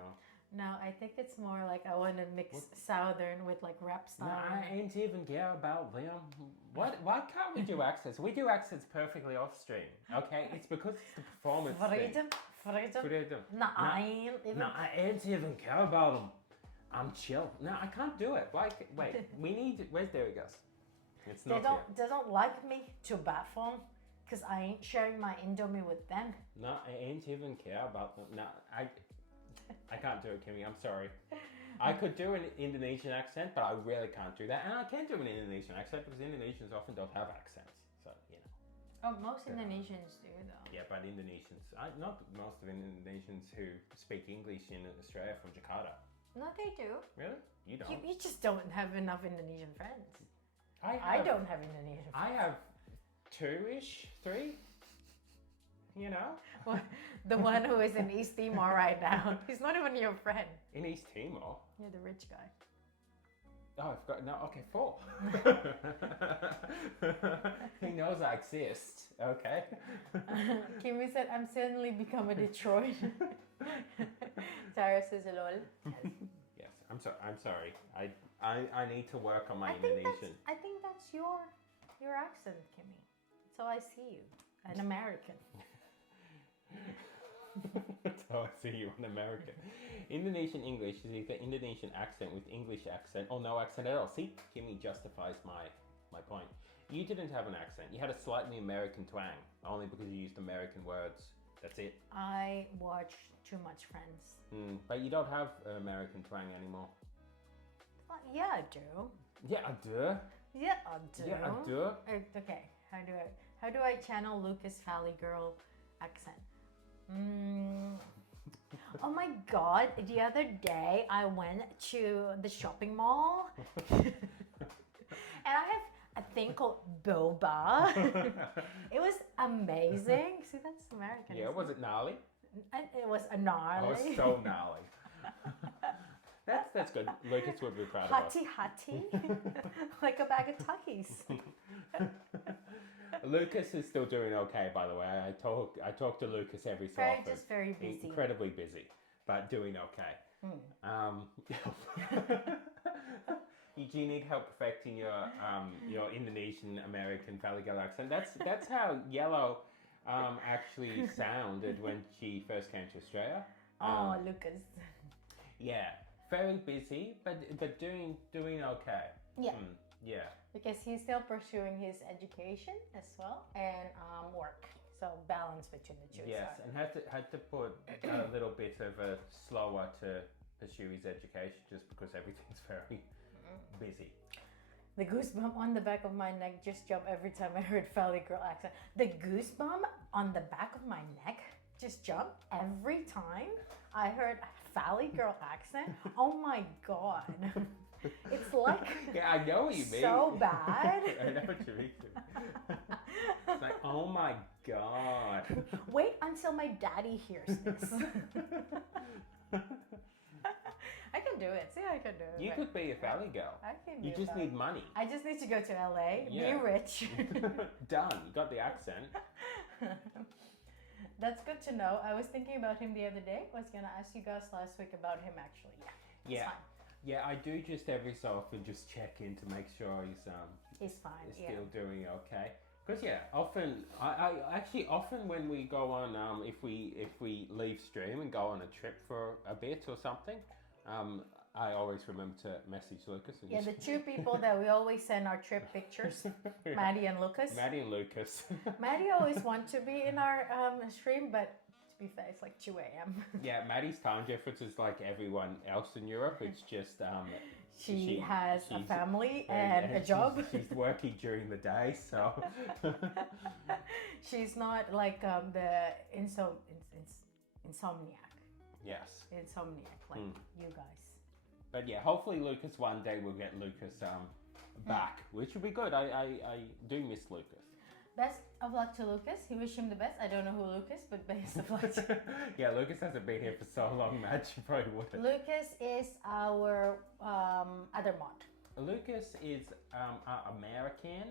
No, I think it's more like I want to mix Southern with like rap No, style. I ain't even care about them. What? Why can't we do accents? We do accents perfectly off stream. Okay, it's because it's the performance thing. Freedom. No, I ain't even. No, I ain't even care about them. I'm chill. No, I can't do it. Like, wait, we need. Where's there he goes? It's They not don't. here. They don't like me to bat phone, cause I ain't sharing my Indomie with them. No, I ain't even care about them. No, I can't do it, Kimmy. I'm sorry. I could do an Indonesian accent, but I really can't do that. And I can do an Indonesian accent because Indonesians often don't have accents. So, you know. Oh, most Indonesians do though. Yeah, but Indonesians, not most of Indonesians who speak English in Australia from Jakarta. No, they do. Really? You don't? You just don't have enough Indonesian friends. I I don't have Indonesian friends. I have two-ish, three. You know? Well, the one who is in East Timor right now. He's not even your friend. In East Timor. You're the rich guy. Oh, I forgot. No, okay, 4. He knows I exist. Okay. Kimmy said, I'm suddenly become a Detroit. Tara says, lol. Yes, I'm sorry. I'm sorry. I need to work on my Indonesian. I think that's your accent, Kimmy. So I see you, an American. So I see you in America. Indonesian English is either Indonesian accent with English accent or no accent at all. See, Kimmy justifies my point. You didn't have an accent. You had a slightly American twang, only because you used American words. That's it. I watch too much Friends. But you don't have American twang anymore. Yeah, I do. Yeah, I do. Yeah, I do. Yeah, I do. Okay, how do I channel Lucas Valley Girl accent? Oh my god, the other day I went to the shopping mall and I have a thing called boba. It was amazing. See, that's American. Yeah, was it gnarly? It was a gnarly. Oh, it's so gnarly. That's good. Lucas would be proud of us. Hotty. Like a bag of Tuckies. Lucas is still doing okay, by the way. I talk to Lucas every so often. Just very busy. Incredibly busy, but doing okay. Do you need help perfecting your Indonesian American Valley Girl accent? That's how Yellow actually sounded when she first came to Australia. Oh, Lucas. Yeah, very busy, but doing okay. Yeah. Yeah. Because he's still pursuing his education as well and work. So balance between the two. Yes, and had to put a little bit of a slower to pursue his education just because everything's very busy. The goosebump on the back of my neck just jumped every time I heard Valley Girl accent. The goosebump on the back of my neck just jumped every time I heard Valley Girl accent. Oh my god. It's like yeah, I know what you mean. So bad. I know what you mean. It's like, oh my god. Wait until my daddy hears this. I can do it. See, I can do it. You could be a Valley Girl. I can do You just need money. I just need to go to LA, Yeah. be rich. Done. You got the accent. That's good to know. I was thinking about him the other day. I was gonna ask you guys last week about him actually. Yeah. Yeah. Fine. Yeah, I do just every so often just check in to make sure He's fine. is Yeah. still doing okay. Because yeah, often I actually often when we go on if we leave stream and go on a trip for a bit or something, I always remember to message Lucas. And Yeah, the two people that we always send our trip pictures, Maddie and Lucas. Maddie and Lucas. Maddie always wants to be in our stream, but to be fair, it's like 2 a.m. Yeah, Maddie's time difference is like everyone else in Europe. It's just She has a she's- family and a job. She's working during the day, so She's not like the insomniac. yes. Insomniac, like you guys. But yeah, hopefully Lucas one day we'll get Lucas back, which would be good. I do miss Lucas. Best of luck to Lucas. We wish him the best. I don't know who Lucas, but best of luck. Yeah, Lucas hasn't been here for so long, Matt. You probably wouldn't. Lucas is our other mod. Lucas is an American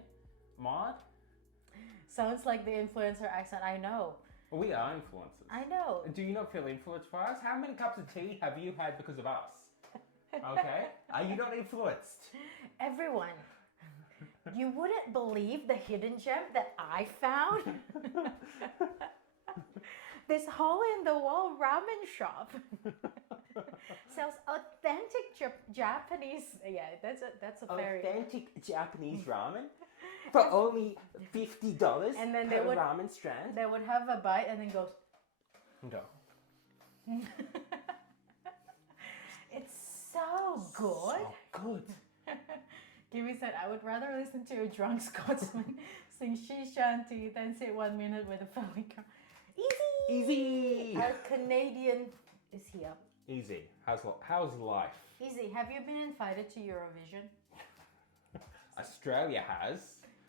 mod. Sounds like the influencer accent. I know. We are influencers. I know. Do you not feel influenced by us? How many cups of tea have you had because of us? Okay? Are you not influenced? Everyone, you wouldn't believe the hidden gem that I found. This hole-in-the-wall ramen shop sells authentic Japanese. Yeah, that's a very Authentic Japanese ramen for only $50 And then per they would- ramen strand. They would have a bite and then go. Go. It's so good. So good. Kimmy said, I would rather listen to a drunk Scotsman sing she shanty than sit 1 minute with a felly girl. Easy! Easy! Our Canadian is here. Easy. How's life? Easy. Have you been invited to Eurovision? Australia has,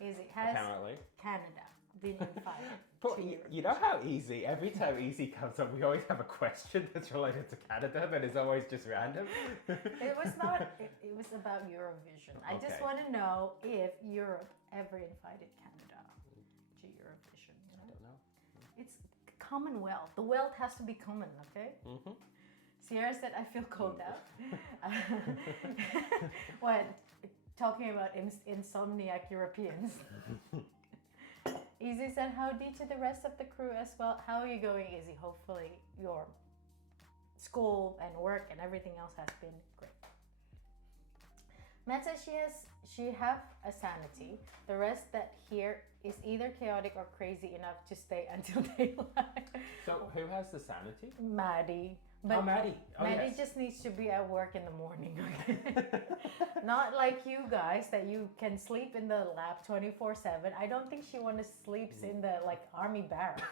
Easy. Has apparently. Canada been invited But to you Eurovision? know how easy, every time easy comes up, we always have a question that's related to Canada, but it's always just random. It was not, it was about Eurovision. I just Okay. want to know if Europe ever invited Canada to Eurovision. You know? I don't know. It's Commonwealth. The wealth has to be common, okay? Mm-hmm. Sierra said, I feel cold out. What? Talking about insomniac Europeans. Easy said, howdy to the rest of the crew as well. How are you going, Easy? Hopefully your school and work and everything else has been great. Matt says she have a sanity. The rest that here is either chaotic or crazy enough to stay until daylight. So who has the sanity? Maddie. Oh, Maddie. Oh, Maddie yes. just needs to be at work in the morning, okay? Not like you guys that you can sleep in the lab 24/7. I don't think she wants to sleep in the like army barrack.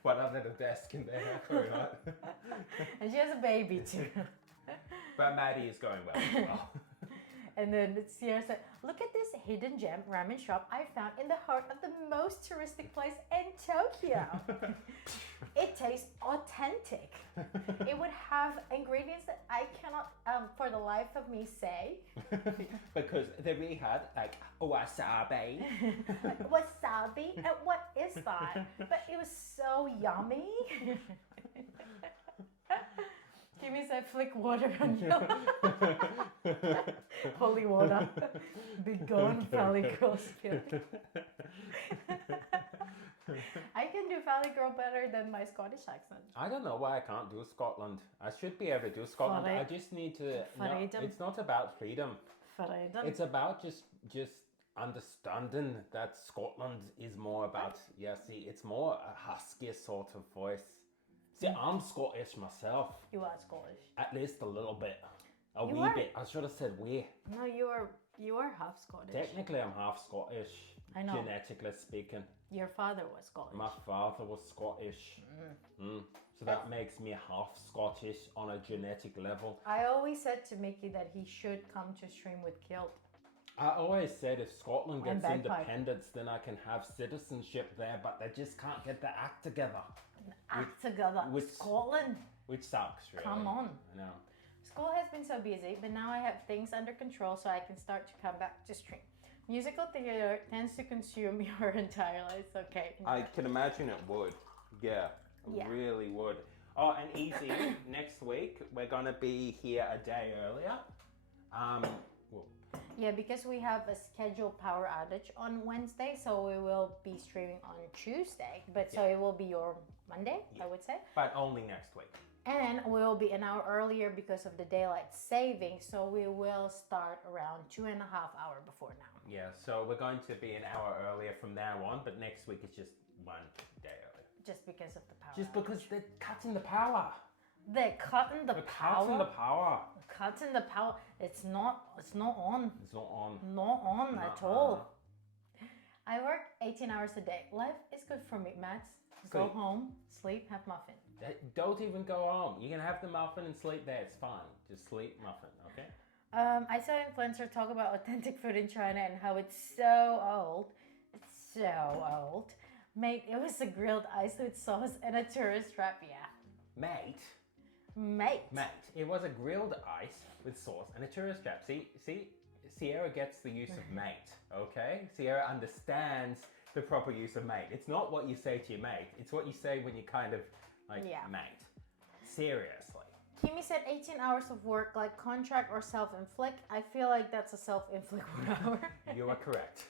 What under the desk in there? Or not? And she has a baby too. But Maddie is going well as well. And then Sierra said, look at this hidden gem ramen shop I found in the heart of the most touristic place in Tokyo. It tastes authentic. It would have ingredients that I cannot, for the life of me, say. Because they really had like wasabi. Wasabi? And what is that? But it was so yummy. Kimmy said, flick water on you. Holy water. Be gone, Valley Girl spirit. I can do Valley Girl better than my Scottish accent. I don't know why I can't do Scotland. I should be able to do Scotland. I just need to. No, Freedom. it's not about freedom. Freedom. It's about just understanding that Scotland is more about. Yeah, see, it's more a husky sort of voice. See, I'm Scottish myself. You are Scottish. At least a little bit. A You wee are. bit. I should have said wee. No, you are half Scottish. Technically, I'm half Scottish. I know. Genetically speaking. Your father was Scottish. My father was Scottish. So that makes me half Scottish on a genetic level. I always said to Mickey that he should come to stream with kilt. I always said if Scotland And gets bagpipe. independence, then I can have citizenship there, but they just can't get the act together. Act together. with- Scotland. Which sucks, really. Come on. I know. School has been so busy, but now I have things under control so I can start to come back to stream. Musical theater tends to consume your entire life. Okay. I can imagine it would. Yeah, it Yeah. really would. Oh, and easy, next week we're gonna be here a day earlier. Well, Yeah, because we have a scheduled power outage on Wednesday, so we will be streaming on Tuesday. But so it will be your Monday, I would say. but only next week. And we'll be an hour earlier because of the daylight saving, so we will start around 2.5 hours before now. Yeah, so we're going to be an hour earlier from now on, but next week is just 1 day earlier. Just because of the power. Just outage. because they're cutting the power. They're cutting the They're power. cutting the power. Cutting the power. It's not on. It's not on. Not on at Nuh-uh. all. I work 18 hours a day. Life is good for me, Max. Go Sleep. home, sleep, have muffin. Don't even go home. You can have the muffin and sleep there. It's fine. Just sleep muffin, okay? I saw an influencer talk about authentic food in China and how it's so old. It's so old. Mate, it was a grilled ice with sauce and a tourist trap, yeah. Mate, it was a grilled ice with sauce and a tourist trap. See, Sierra gets the use of mate, okay? Sierra understands the proper use of mate. It's not what you say to your mate. It's what you say when you kind of like Yeah. mate. Seriously. Kimi said 18 hours of work, like contract or self-inflict. I feel like that's a self-inflict 1 hour. You are correct.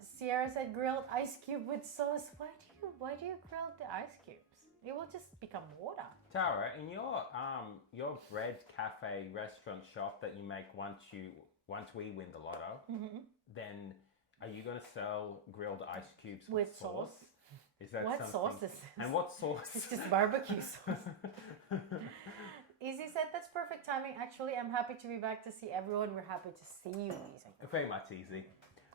Sierra said grilled ice cube with sauce. Why do you grill the ice cubes? It will just become water. Tara, in your bread cafe restaurant shop that you make once we win the lotto, then are you going to sell grilled ice cubes with sauce? Is that What something? sauce is this? And what sauce? It's just barbecue sauce. Easy said that's perfect timing. Actually, I'm happy to be back to see everyone. We're happy to see you, Easy. Very much easy.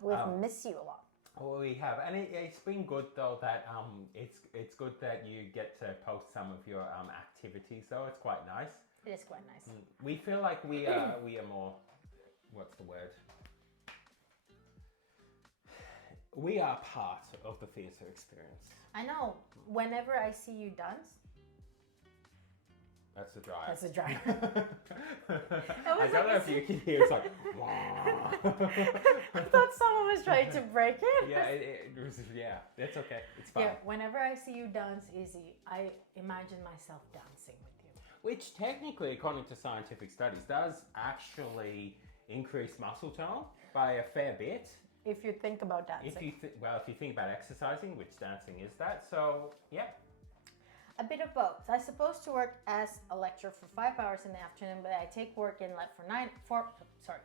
We've missed you a lot. Well, we have, and it's been good though that it's good that you get to post some of your activities. So it's quite nice. It is quite nice. We feel like we are more. What's the word? We are part of the theatre experience. I know. Whenever I see you dance, That's the dryer. that's a dryer. I don't know if you can hear. It's like. I thought someone was trying to break it. Yeah, it's okay. It's fine. Yeah, whenever I see you dance, Izzy, I imagine myself dancing with you. Which technically, according to scientific studies, does actually increase muscle tone by a fair bit. If you think about dancing. If you think about exercising, which dancing is that, so yeah. A bit of both. I'm supposed to work as a lecturer for 5 hours in the afternoon, but I take work in like for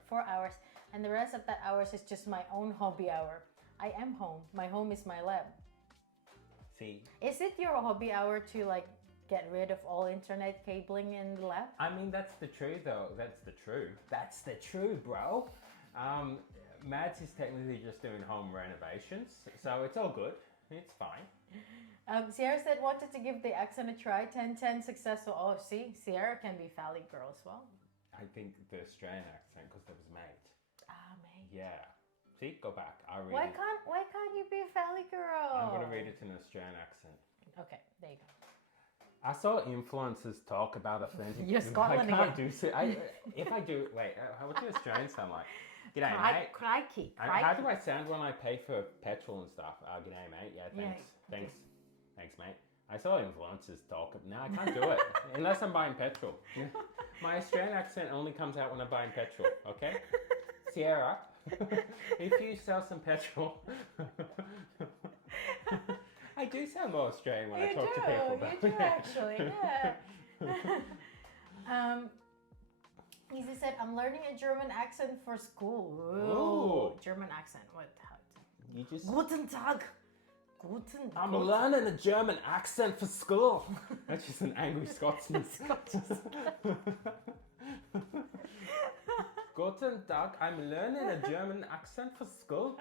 4 hours, and the rest of that hours is just my own hobby hour. I am home. My home is my lab. See, Is it your hobby hour to like get rid of all internet cabling in the lab? I mean that's the truth though. That's the truth, bro. Mads is technically just doing home renovations, so it's all good. It's fine. Sierra said wanted to give the accent a try. 10-10 successful. Oh, see, Sierra can be Valley girl as well. I think the Australian accent because there was mate. Ah, mate. Yeah. See, go back. I'll read Why it. can't you be a Valley girl? I'm gonna read it in an Australian accent. Okay, there you go. I saw influencers talk about authentic. You're Scotland I can't again. if I do, wait, what do Australians sound like? G'day, mate. Crikey. How do I sound when I pay for petrol and stuff? G'day, mate. Yeah, thanks. Yeah. Thanks, mate. I saw influencers talk. No, I can't do it unless I'm buying petrol. My Australian accent only comes out when I'm buying petrol. Okay, Sierra, if you sell some petrol, I do sound more Australian when I talk to people. You do actually, yeah. Easy said, I'm learning a German accent for school. Ooh. German accent. What? You just. Guten Tag. I'm learning a German accent for school. That's just an angry Scotsman. Guten Tag. I'm learning a German accent for school.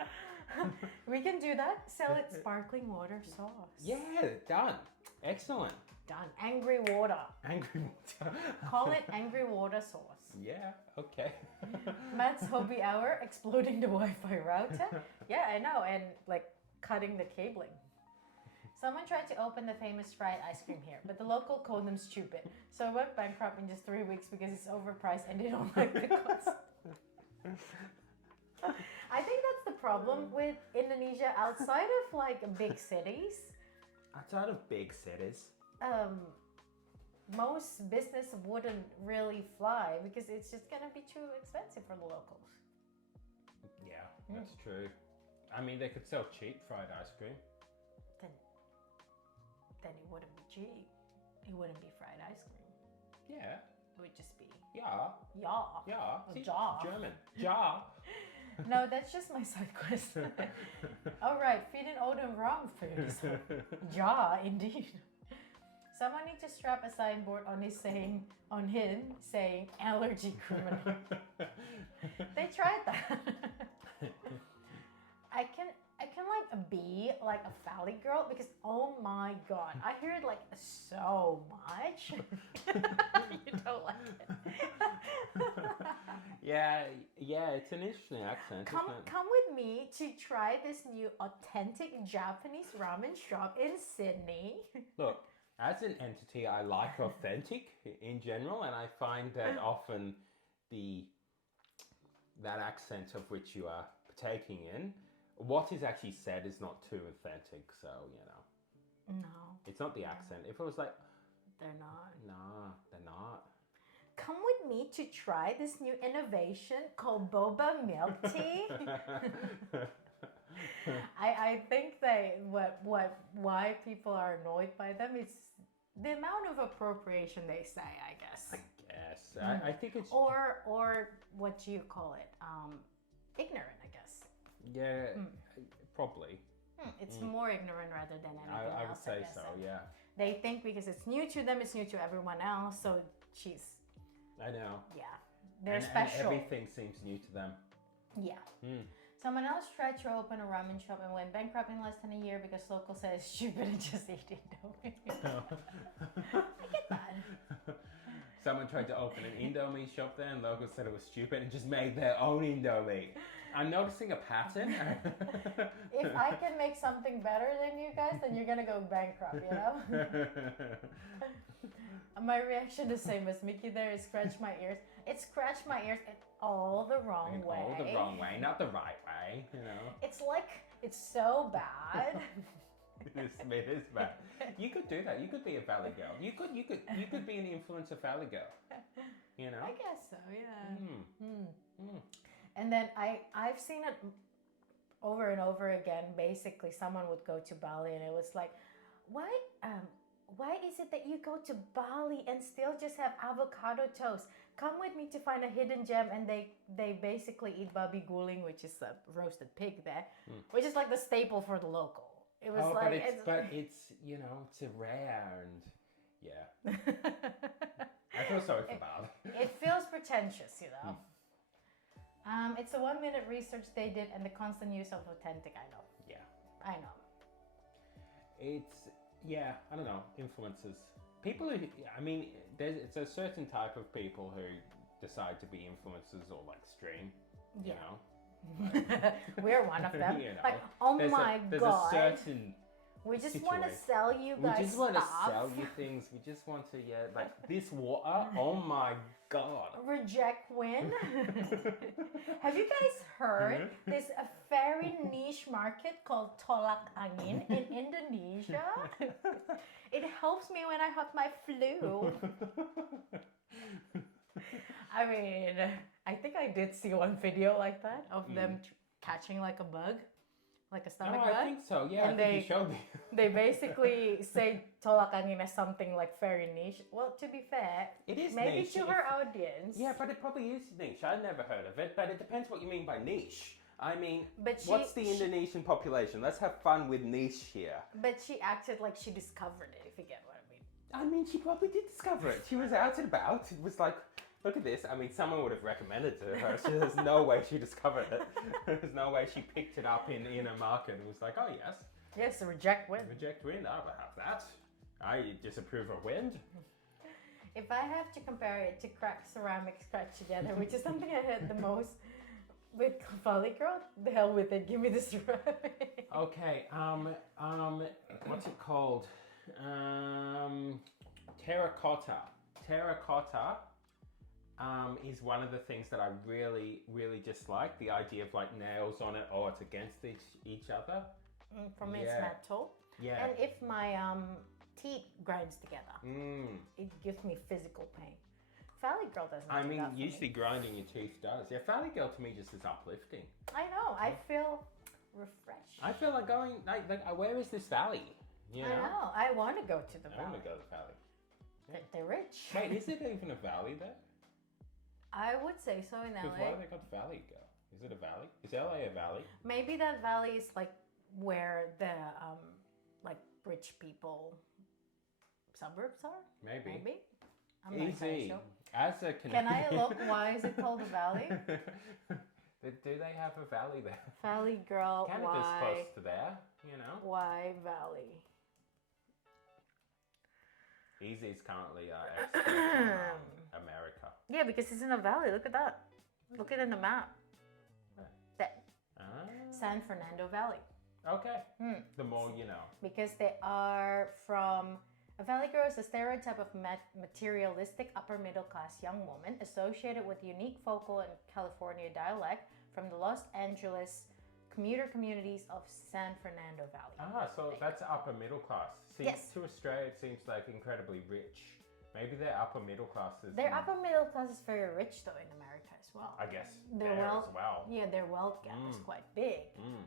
We can do that. Sell it sparkling water sauce. Yeah, done. Excellent. Done. Angry water. Angry water. Call it angry water sauce. Yeah, okay. Matt's hobby hour, exploding the Wi-Fi router. Yeah, I know, and like cutting the cabling. Someone tried to open the famous fried ice cream here, but the local called them stupid. So it went bankrupt in just 3 weeks because it's overpriced and they don't like the cost. I think that's the problem with Indonesia outside of like big cities. Outside of big cities. Most business wouldn't really fly because it's just gonna be too expensive for the locals. Yeah, that's true. I mean, they could sell cheap fried ice cream. Then it wouldn't be cheap. It wouldn't be fried ice cream. Yeah. It would just be Yeah. See, jar. German. Jar. No, that's just my side quest. All right, feeding Odin wrong food. Jar, indeed. Someone needs to strap a signboard on his saying allergy criminal. They tried that. I can like be like a Valley girl because oh my god, I hear it like so much. You don't like it. Yeah, it's an interesting accent. Come isn't it? come with me to try this new authentic Japanese ramen shop in Sydney. Look, as an entity, I like authentic in general, and I find that often that accent of which you are partaking in what is actually said is not too authentic, so No, it's not the accent. If it was like, they're not. nah, they're not. Come with me to try this new innovation called boba milk tea. I think why people are annoyed by them is the amount of appropriation they say, I guess. Yes, I think it's Or what do you call it? Ignorant, I guess. yeah, probably. It's more ignorant rather than anything I else. would say guess. so. Yeah, They think because it's new to them, it's new to everyone else. So, geez, I know. yeah, they're And special. everything seems new to them. Yeah. Someone else tried to open a ramen shop and went bankrupt in less than a year because locals said it's stupid and just eat Indomie. I get that. Someone tried to open an Indomie shop there, and locals said it was stupid and just made their own Indomie. I'm noticing a pattern. If I can make something better than you guys, then you're gonna go bankrupt, you know? My reaction the same as Mickey there is scratch my ears. It scratched my ears in all the wrong way. All the wrong way, not the right way, you know. It's like, it's so bad. It is bad. You could do that. You could be a Valley girl. You could be an influencer Valley girl. You know? I guess so, yeah. And then I've seen it over and over again. Basically, someone would go to Bali and it was like, why is it that you go to Bali and still just have avocado toast? Come with me to find a hidden gem. And they basically eat babi guling, which is a roasted pig there, which is like the staple for the local. It was like, but it's you know, it's a rare and yeah. I feel sorry for Bali. It feels pretentious, you know. It's a 1-minute research they did and the constant use of authentic. I know. Yeah. I know. It's yeah. I don't know. Influencers. People who I mean, it's a certain type of people who decide to be influencers or like stream. You Yeah. know. We're one of them. You know, like, oh there's my there's god. a certain We just want to situation. sell you guys We just want to stuff. sell you things. We just want to, like this water. Oh my god. Reject win. Have you guys heard there's a very niche market called tolak angin in Indonesia? It helps me when I have my flu. I mean, I think I did see one video like that of them catching like a bug, like a stomach No, bug. I think so. Yeah, And I think you showed me. They basically say tolak angin as something like very niche. Well, to be fair, It is maybe niche. to her audience. Yeah, but it probably is niche. I've never heard of it, but it depends what you mean by niche. I mean, But what's the Indonesian population? Let's have fun with niche here. But she acted like she discovered it, if you get what I mean. I mean, she probably did discover it. She was out and about. It was like, look at this. I mean, someone would have recommended it to her. There's no way she discovered it. There's no way she picked it up in a market and was like, oh yes. Yes, reject win. Reject wind, I'll have that. I disapprove of wind. If I have to compare it to crack ceramic scratch together, which is something I heard the most with Valley Girl, the hell with it, give me the ceramic. Okay, what's it called? Terracotta. Terracotta is one of the things that I really, really dislike. The idea of like nails on it or it's against each other. For me, it's Yeah. metal. Yeah. And if my teeth grinds together, Mm. it gives me physical pain. Valley Girl doesn't I do mean, that for usually me. grinding your teeth does. Yeah, Valley Girl to me just is uplifting. I know, I feel refreshed. I feel like going, like where is this valley? You I know, I want to go to the I valley. want to go to the valley. They're rich. Wait, is it even a valley there? I would say so in Because why LA. have they got Valley Girl? Is it a valley? Is LA a valley? Maybe that valley is like where the like rich people suburbs are. Maybe. Maybe. I'm not entirely Easy. sure. As a Can I look? Why is it called a valley? Do they have a valley there? Valley Girl. Canada's Why? close to there, you know. Why Valley? Easy is currently expert from America. Yeah, because it's in a valley. Look at that. Look at it in the map. That Ah, San Fernando Valley. okay. The more you know. Because they are from a valley girl is a stereotype of materialistic upper middle class young woman associated with unique vocal and California dialect from the Los Angeles commuter communities of San Fernando Valley. Ah, so that's upper middle class. See, Yes. to Australia it seems like incredibly rich. Maybe they're upper middle classes. Their upper middle class is very rich though in America as well. I guess Their there wealth, as well. yeah, their wealth gap is quite big. Mm.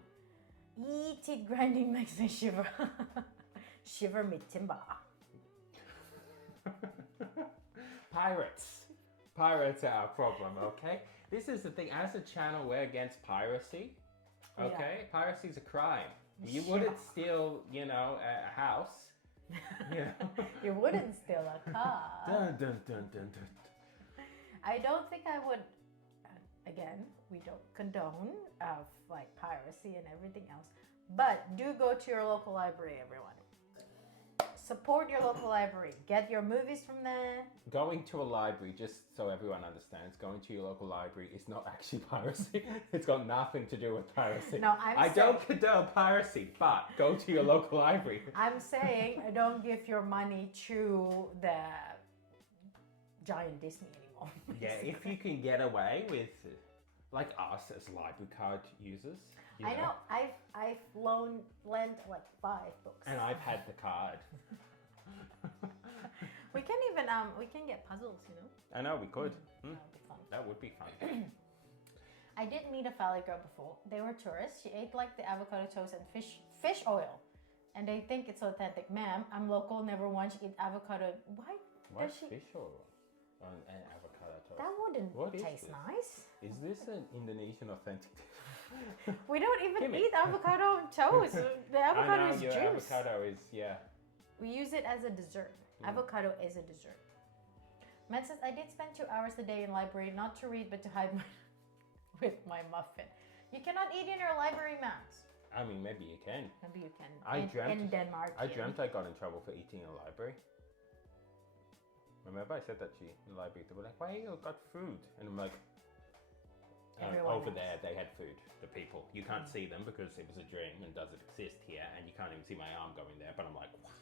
Teeth grinding makes me shiver. Shiver me timber. Pirates. Pirates are our problem, okay? This is the thing. As a channel, we're against piracy. Okay? Piracy is a crime. You wouldn't steal, a house. You know? You wouldn't steal a car. Dun, dun, dun, dun, dun. I don't think I would. Again, we don't condone of like piracy and everything else. But do go to your local library, everyone. Support your local library. Get your movies from there. Going to a library, just so everyone understands, going to your local library is not actually piracy. It's got nothing to do with piracy. No, I don't condone piracy, but go to your local library. I'm saying don't give your money to the giant Disney anymore. Yeah, if you can get away with, like us as library card users. I know. I've lent like 5 books. And I've had the card. We can even we can get puzzles, you know. I know we could. That would be fun. That would be fun. I did meet a Valley girl before. They were tourists. She ate like the avocado toast and fish oil, and they think it's authentic. Ma'am, I'm local. Never once eat avocado. Why does What's she? fish oil on an avocado toast? That wouldn't What is taste this? nice. Is this an Indonesian authentic dish? We don't even Give me. eat avocado on toast. The avocado I know is your juice. avocado is, yeah. We use it as a dessert. Avocado is a dessert. Matt says, I did spend 2 hours a day in library, not to read, but to hide with my muffin. You cannot eat in your library, Matt. I mean, maybe you can. Maybe you can. I in Denmark. I dreamt I got in trouble for eating in a library. Remember I said that to you in the library? They were like, why you got food? And I'm like, Everyone over has. there they had food, the people. You can't see them because it was a dream and doesn't exist here, and you can't even see my arm going there, but I'm like, what?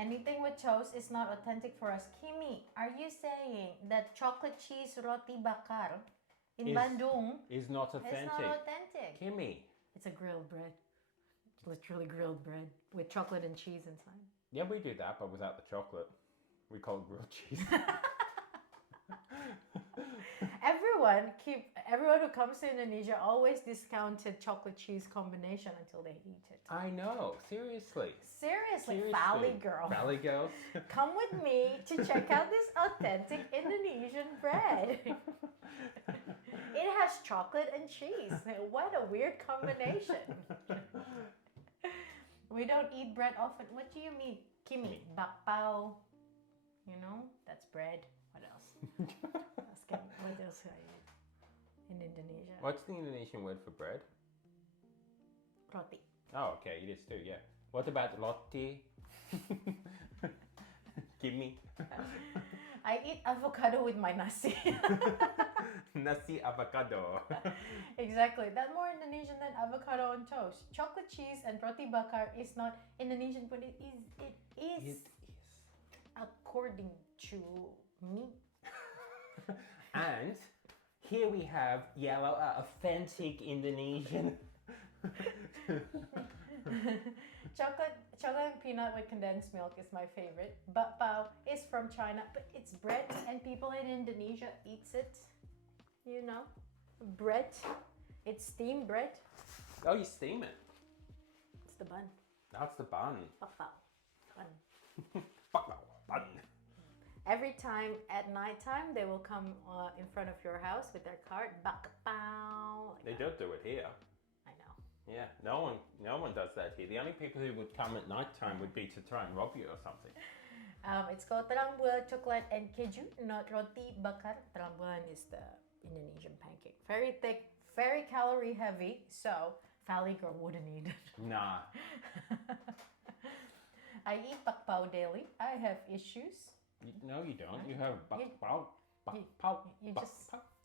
Anything with toast is not authentic for us. Kimi, are you saying that chocolate cheese roti bakar in Bandung Is not is authentic. not authentic? Kimmy. It's a grilled bread. Literally grilled bread with chocolate and cheese inside. Yeah, we do that, but without the chocolate. We call it grilled cheese. Everyone who comes to Indonesia always discounted chocolate cheese combination until they eat it. I know, seriously. Seriously, Valley girl. Valley girls. Come with me to check out this authentic Indonesian bread. It has chocolate and cheese. What a weird combination. We don't eat bread often. What do you mean? Kimi, bakpao. You know, that's bread. What else? What else I eat in Indonesia? What's the Indonesian word for bread? Roti. Oh, okay, it is too, yeah. What about roti? Gimme. I eat avocado with my nasi. Nasi avocado. Exactly. That's more Indonesian than avocado on toast. Chocolate cheese and roti bakar is not Indonesian, but it is. It is. According to me. And here we have yellow, authentic Indonesian. Chocolate and peanut with condensed milk is my favorite. Bakpao is from China, but it's bread and people in Indonesia eats it. You know, bread. It's steamed bread. Oh, you steam it. It's the bun. That's the bun. Bakpao. Bun. Bun. Every time at nighttime, they will come in front of your house with their cart. Bakpao. They don't do it here. I know. Yeah, no one does that here. The only people who would come at night time would be to try and rob you or something. It's called terang bulan chocolate and keju, not roti bakar. Terang bulan is the Indonesian pancake. Very thick, very calorie heavy, so Valley girl wouldn't eat it. Nah. I eat bakpao daily. I have issues. No, you don't. You have bakpao. You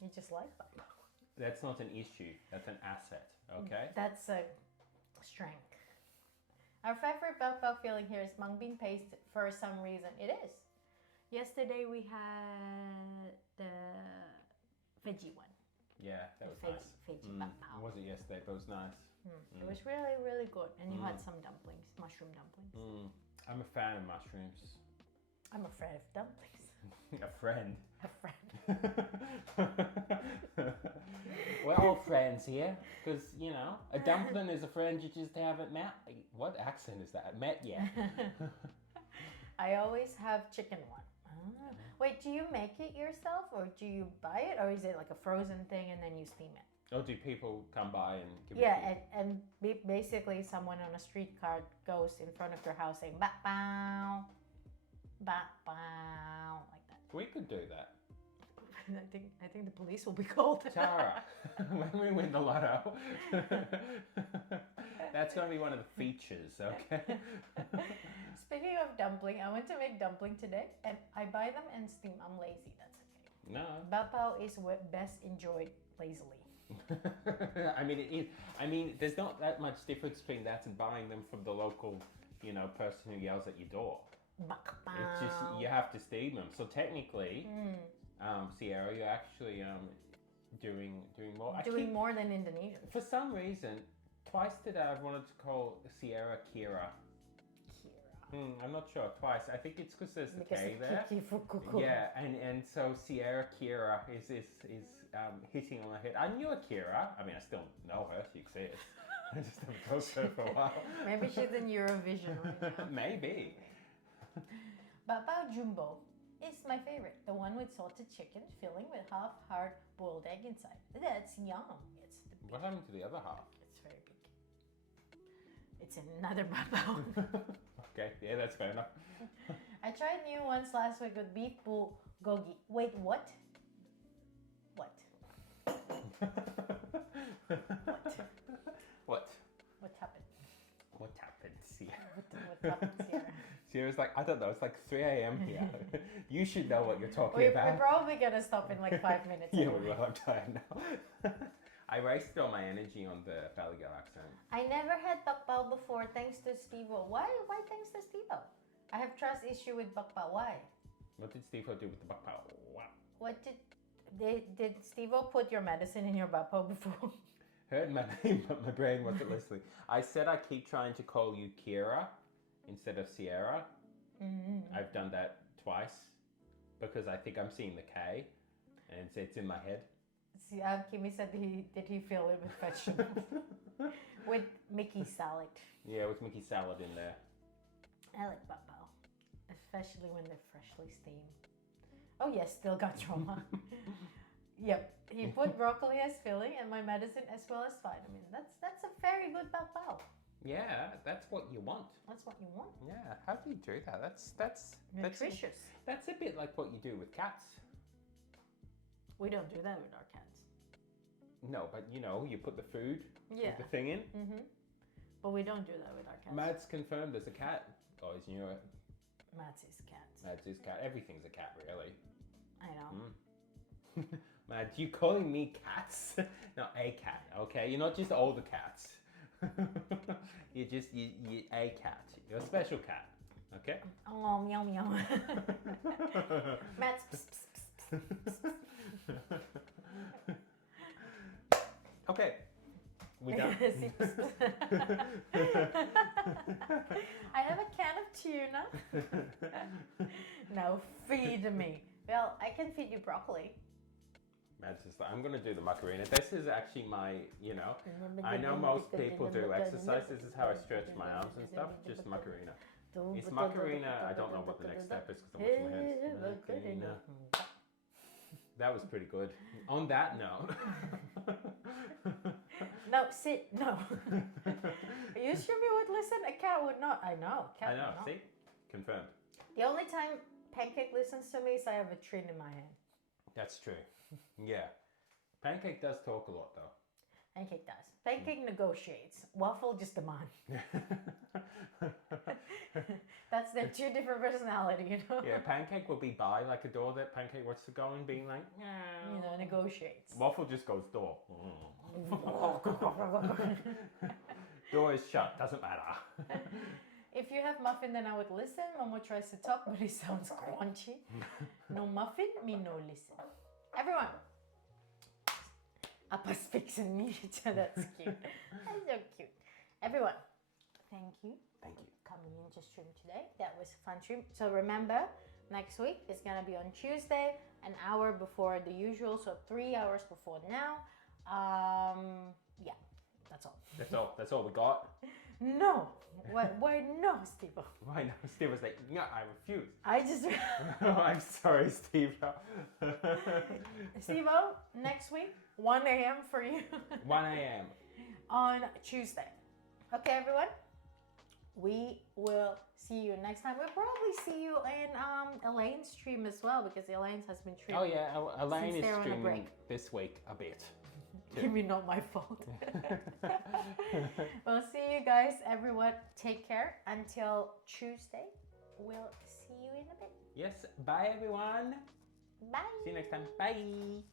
just like bakpao. That's not an issue. That's an asset. Okay. That's a strength. Our favorite bakpao filling here is mung bean paste for some reason. It is. Yesterday we had the veggie one. Yeah, that was Veggie, nice. veggie bakpao. Was it yesterday? But it was nice. It was really, really good. And you had some dumplings, mushroom dumplings. I'm a fan of mushrooms. I'm afraid of dumplings. A friend. A friend. We're all friends here, because, you know, a dumpling is a friend you just haven't met. What accent is that? Met yet? I always have chicken one. Ah. Wait, do you make it yourself or do you buy it, or is it like a frozen thing and then you steam it? Or do people come by and give Yeah, it to you? and basically someone on a streetcar goes in front of your house saying "Ba bow, ba bow," like that. We could do that. I think the police will be called. Tara, when we win the lotto, that's going to be one of the features, okay? Speaking of dumpling, I went to make dumpling today, and I buy them and steam. I'm lazy. That's okay. No. Bapao is best enjoyed lazily. I mean, it is. I mean, there's not that much difference between that and buying them from the local, you know, person who yells at your door. It's just you have to steam them. So technically, Sierra, you're actually doing more. Doing more than Indonesia. For some reason, twice today I've wanted to call Sierra Kira. I'm not sure. Twice. I think it's because there's the K there. Yeah, and so Sierra Kira is hitting on my head. I knew Akira. I mean, I still know her. She exists. I just haven't talked to her for a while. Maybe she's in Eurovision right now. Maybe. Bapao Jumbo is my favorite. The one with salted chicken filling with half hard boiled egg inside. That's yum. It's the What happened to the other half? It's very big. It's another bapao. Okay, yeah, that's fair enough. I tried new ones last week with beef bulgogi. Wait, what? What? What? What happened? What happened, Sierra? What happened, Sierra? Sierra's like, I don't know, it's like 3 a.m. here. You should know what you're talking We're about. probably gonna stop in like 5 minutes. Yeah, we will. I'm tired now. I wasted all my energy on the Valley Girl accent. I never had bakpao before, thanks to Steve-O. Why thanks to Steve-O? I have trust issue with bakpao. Why? What did Steve-O do with the bakpao? Wow. What did Steve-O put your medicine in your bakpao before? Heard my name, but my brain wasn't listening. I said I keep trying to call you Kira instead of Sierra. I've done that twice because I think I'm seeing the K, and it's in my head. See, Kimmy said did he fill it with vegetables? With Mickey salad. Yeah, with Mickey salad in there. I like bakpao, especially when they're freshly steamed. Oh yes, still got trauma. Yep, he put broccoli as filling and my medicine as well as vitamin. That's a very good bakpao. Yeah, that's what you want. That's what you want. Yeah, how do you do that? That's Nutritious. That's a bit like what you do with cats. We don't do that with our cats. No, but you know, you put the food with the thing in. But we don't do that with our cats. Mads confirmed there's a cat. Always knew it. Mads is cats. Mads is cat. Everything's a cat, really. I know. Mads, you calling me cats? No, a cat. Okay, you're not just all the cats. You're just you a cat. You're a special cat. Okay. Oh, meow meow. Mads. Pss, pss, pss, pss, pss. Okay. We done. I have a can of tuna. Now feed me. Well, I can feed you broccoli. Mads is like, I'm going to do the Macarena. This is actually my, you know, I know most people do exercise. This is how I stretch my arms and stuff. Just Macarena. It's Macarena. I don't know what the next step is because I'm watching my hands. Macarena. That was pretty good. On that note. No, sit. No. Are you sure we would listen? A cat would not. I know. Cat I know. would not. See? Confirmed. The only time Pancake listens to me is I have a treat in my hand. That's true. Yeah. Pancake does talk a lot though. Pancake does. Pancake negotiates. Waffle just demand. That's their two different personality, you know? Yeah, Pancake will be by like a door that Pancake wants to go and being like, you know, negotiates. Waffle just goes door. Door is shut, doesn't matter. If you have muffin, then I would listen. Momo tries to talk, but he sounds crunchy. No muffin, me no listen. Everyone, Appa's fixing me. That's cute. That's so cute. Everyone, thank you. Thank you. Coming into stream today. That was a fun stream. So remember, next week is gonna be on Tuesday, an hour before the usual, so 3 hours before now. Yeah, that's all. That's all we got. No, why no, Steve? Why no? Steve was like, no, I refuse. I just Oh, I'm sorry, Steve. Steve, next week 1 a.m. for you. 1 a.m. on Tuesday. Okay, everyone. We will see you next time. We'll probably see you in Elaine's stream as well, because Elaine's has been streaming. Oh yeah, Elaine Since is they're on a streaming break. this week a bit. Maybe not my fault. We'll see you guys, everyone. Take care until Tuesday. We'll see you in a bit. Yes, bye everyone. Bye. See you next time. Bye.